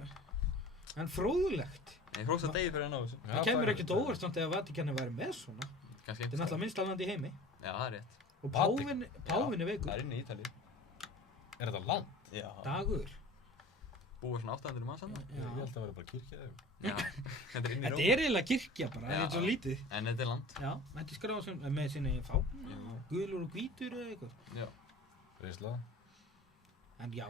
En fróðulegt. Ég hrósa degi fyrir að ná þessu. Já, Það kemur er- ekkert óvart samt ef Vatíkanið væri með svona. Kannski Þetta er náttúrulega minnsta land í heimi. Já, það er rétt. Og Vatíkan? páfinn er Það veikur. er inni í Ítalíu. Er þetta land? Já. Dagur. Búið svona 800 manns saman. Ég held að það væri bara kirkja eða eitthvað. Já. Þetta er inni í Þetta Róm. er eiginlega kirkja bara, það Já. er svo lítið. En þetta er land. Já, þetta er skráð sem með sinni fána, Já. gulur og hvítur eða eitthvað. Já. Reynsla. En já,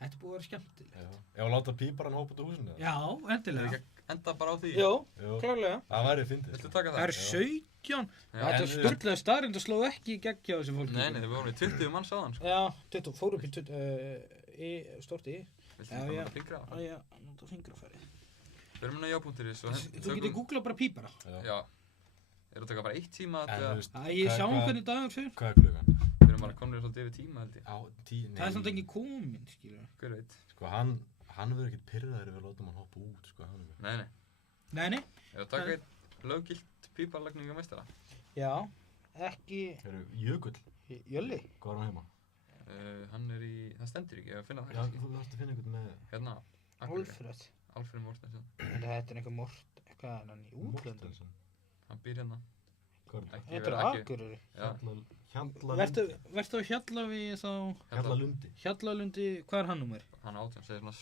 þetta er búið að vera skemmtilegt. Já. Ef að láta píparan hópa út á húsinu? Já, Er endilega. ekki að enda bara á því? Jó, Jú. klárlega. Það væri fyndið. Viltu taka Það það? eru 17. Já. Þetta En- er störtlega starrend og slóð ekki í gegn hjá þessu fólki. Nei, nei, við vorum í 20 manns áðan, sko. Já, 20, fór upp í 20, stort í. Viltu Já, bara já. nota fingra? Já, nota fingrafærið. Við erum inn á já.is og Þú getur googlað bara pípara. Já. Erum að taka bara 1 tíma En að þú veist, Æ, ég hvað- sjáum hvað- hvernig dagur fyrir. Hvað er klukkan? við erum bara komin svolítið yfir tíma, held ég. Á 10, nei. Það er samt ekki komin, skilur. Hver veit? Sko, hann verður ekkert pyrraður ef við látum hann hoppa út, sko. Hann er Nei, nei. Nei, nei. Ef að taka einn löggilt píparlagninga meistara. Já, ekki Heyrðu, Jökull, Jölli. hvað er hann heima? Hann er í, það stendur ekki, ég finna það Já, kannski. þú þarfst að finna einhvern með Hérna, Akureyri. Alfred. Alfred Mortensen. En þetta er einhver hvað er hann í útlöndum? Mortensen. Hann býr hérna. Hvað er þetta? Ekki Þetta vera er ekki. Akureyri. Já, Hjallalundi. Vertu á Hjallavíð þá, Hjallalundi. Hjallalundi, hvað er hann nummer? hann er 18, segir svona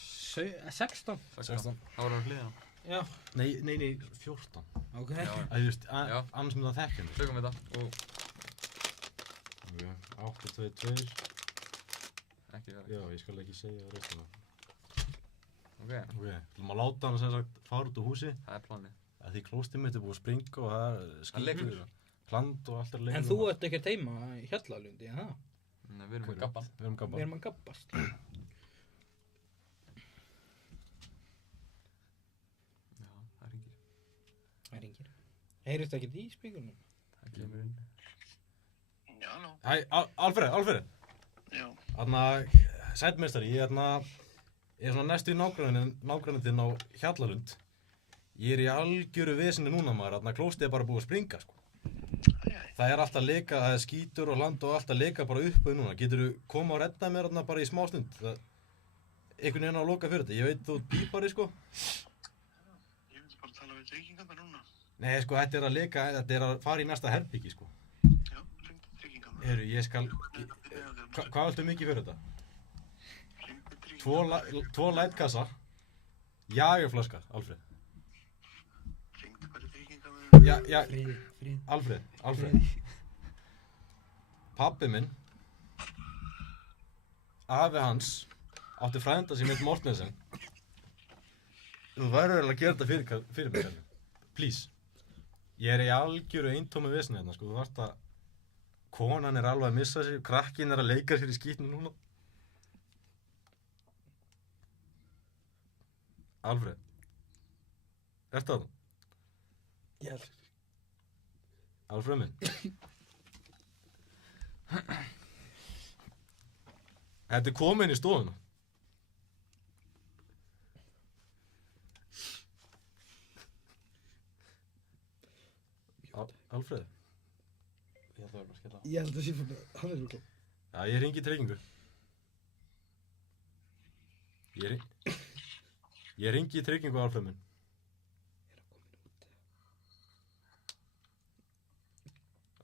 16? 16. Það var á hliðina. Já, Nei, 14. ok. Já, Æ, þú veist, Já. annars myndi það þekkja mig. tökum við þetta og 8, 2, 2. ekki vera. Já, ég skal ekki segja restina. Ok, Ok, við ætlum að láta hann sem sagt fara út úr húsi. það er planið. Að því klóstið mitt er búið að springa og það er Það leikur. skítur. Plant og allt er leikur. En þú ert ekkert heima í Hjallalundi, já það? Nei, við erum með gabba. Við erum gabba. Við erum að gabbast. Já, það ringir. Það ringir. Heyrist ekkert í spíkunum? Það kemur inn. Já, ná. Hæ, Alfred. Já. Þarna, sætmeistari, ég er svona næstu í nágrannið þinn á Hjallalund. Ég er í algjöru vesinu núna maður, þarna klóstið er bara búið að springa, sko. Æjæj. Það er alltaf leka, það er skítur og land og alltaf leka bara upp og núna. Geturðu koma og redda mér þarna bara í smá stund? Einhvern veginn á að loka fyrir þetta. Ég veit þú ert pípari, sko. Ég myndi bara tala við tryggingarna núna. Nei, sko, þetta er að leka, þetta er að fara í næsta herbyggi, sko. Já, ringdu tryggingarna. Heyrðu, ég skal... Hvað viltu mikið fyrir þetta? Ringdu tryggingarna. 2 lætkassa. Jagerflaska, Alfred. Ringdu bara tryggingarna. Já, Frið. Alfred. Pabbi minn, afi hans, átti frænda sem heit Mortensen. Þú verður eiginlega að gera þetta fyrir mig, hérna. Please. Ég er í algjöru eintómi vesni hérna, sko. Þú þarft að... Konan er alveg að missa sig, krakkin er að leika sér í skítinu núna. Alfred. Ertu að það? Já. Alfred minn. Þetta er komin í stofuna. Alfred. Ég ætla að vera bara að skella. Ég held að sé fyrir hann er rúkla. Já, ég ringi tryggingu. Ég ringi tryggingu, Alfred minn.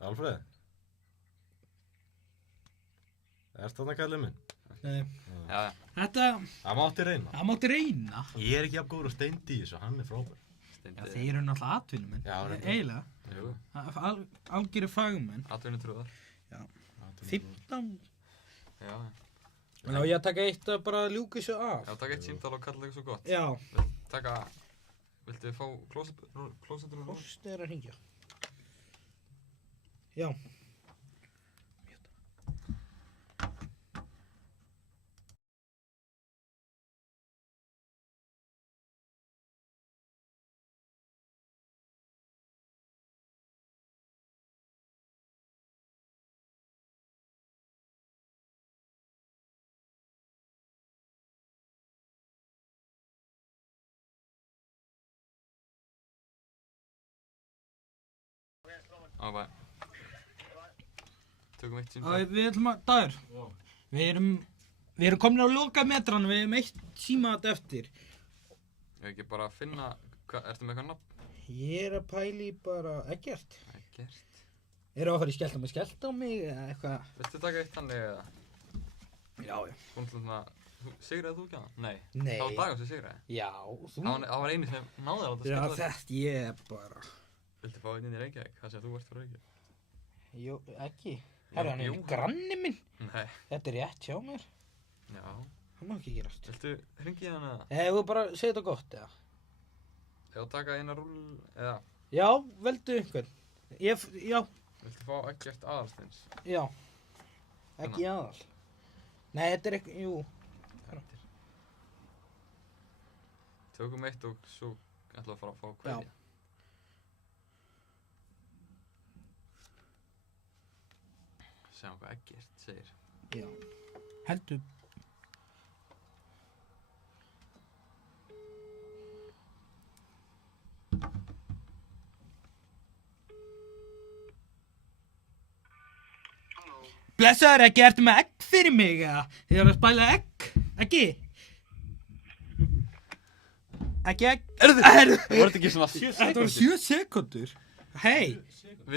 Alfred? Ertu þarna kallið minn? Nei. Já, Þetta, Það mátti reyna. það mátti reyna. Ég er ekki jafn góður að steindi í þessu, hann er frábær. Já, steindi. þeir eru náttúrulega atvinnumenn. Já, reyndar. Eiginlega. Jú. Algjörir fagmenn. Atvinnutrúðar. 15. Já. En þá ég að taka eitt að bara ljúka þessu af. Já, taka eitt símtal og kalla eitthvað svo gott. Já. Taka, viltu fá klósetunum? Póst er að hringja. Já. Á bæ. Tökum eitt Æ, símtal. við ætlum að, Dagur, við erum komin á loka metran, við hefum eitt símat eftir. Ég ekki bara að finna, ertu með eitthvað nafn? Ég er að pæli bara ekkert. Ekkert. Eru að fara í skellt á mig, skellt á mig eða eitthvað? Viltu taka eitt þannig eða? Já, já. Hún svona, sigraði þú ekki hana? Nei. Nei. Það var Dagur sem sigraði. Já, þú... Það var eini sem náði að láta Já, skella þig. þetta ég er bara... Viltu fá einn inn í Reykjavík? Það sé að þú ert frá Reykjavík. Jú, ekki. Herra, hann er jú. granni minn. Nei. Þetta er rétt hjá mér. Já. Það má ekki gerast. Viltu hringi í hana eða? Þú bara segja þetta gott, eða? Eða taka eina rúll eða? Já, veldu einhvern. Já, Viltu fá Eggert Aðalsteins? já. Ekki aðal. Nei, þetta er ekki, jú. Eftir. Tökum eitt og svo ætla að fara að fá kveðja. Sjáum hvað Eggert segir. Já. Heldur. Halló. Blessaður, ekki ertu með egg fyrir mig, eða? Þið erum að spæla egg, ekki? Ekki egg? Var þetta ekki svona 7 Þetta var 7 sekundur. Hei,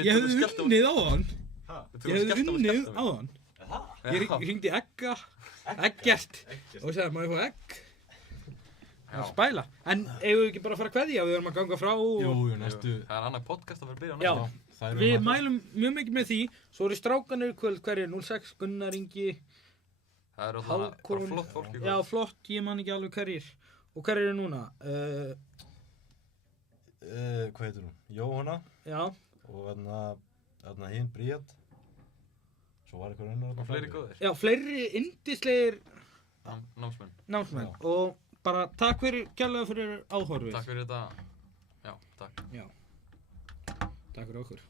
ég hefði unnið á hann. Ég hefði unnið á hann. Ég hringdi Eggert og sagði, má ég fá egg? Það er spæla. En eigum við ekki bara að fara að kveðja? Við erum að ganga frá og... Jú, næstu. Það er annað podcast að vera að byrja á Já, næstu. við mælum mjög mikið með því. Svo eru strákanir í kvöld, hverjir? 06, Gunnar Ingi, Það er alltaf bara Hákon. flott fólk í Já, kvöld. flott, ég man ekki alveg hverjir. Og hverjir eru núna? Hvað heitir hún? Jóhanna Já, og þarna hinn Bríett. Svo var eitthvað önnur. Og fleiri góðir. já, fleiri yndislegir Námsmenn. námsmenn. Já. Og bara takk kærlega fyrir áhorfið. Takk fyrir þetta. Já, takk. Já. Takk fyrir okkur.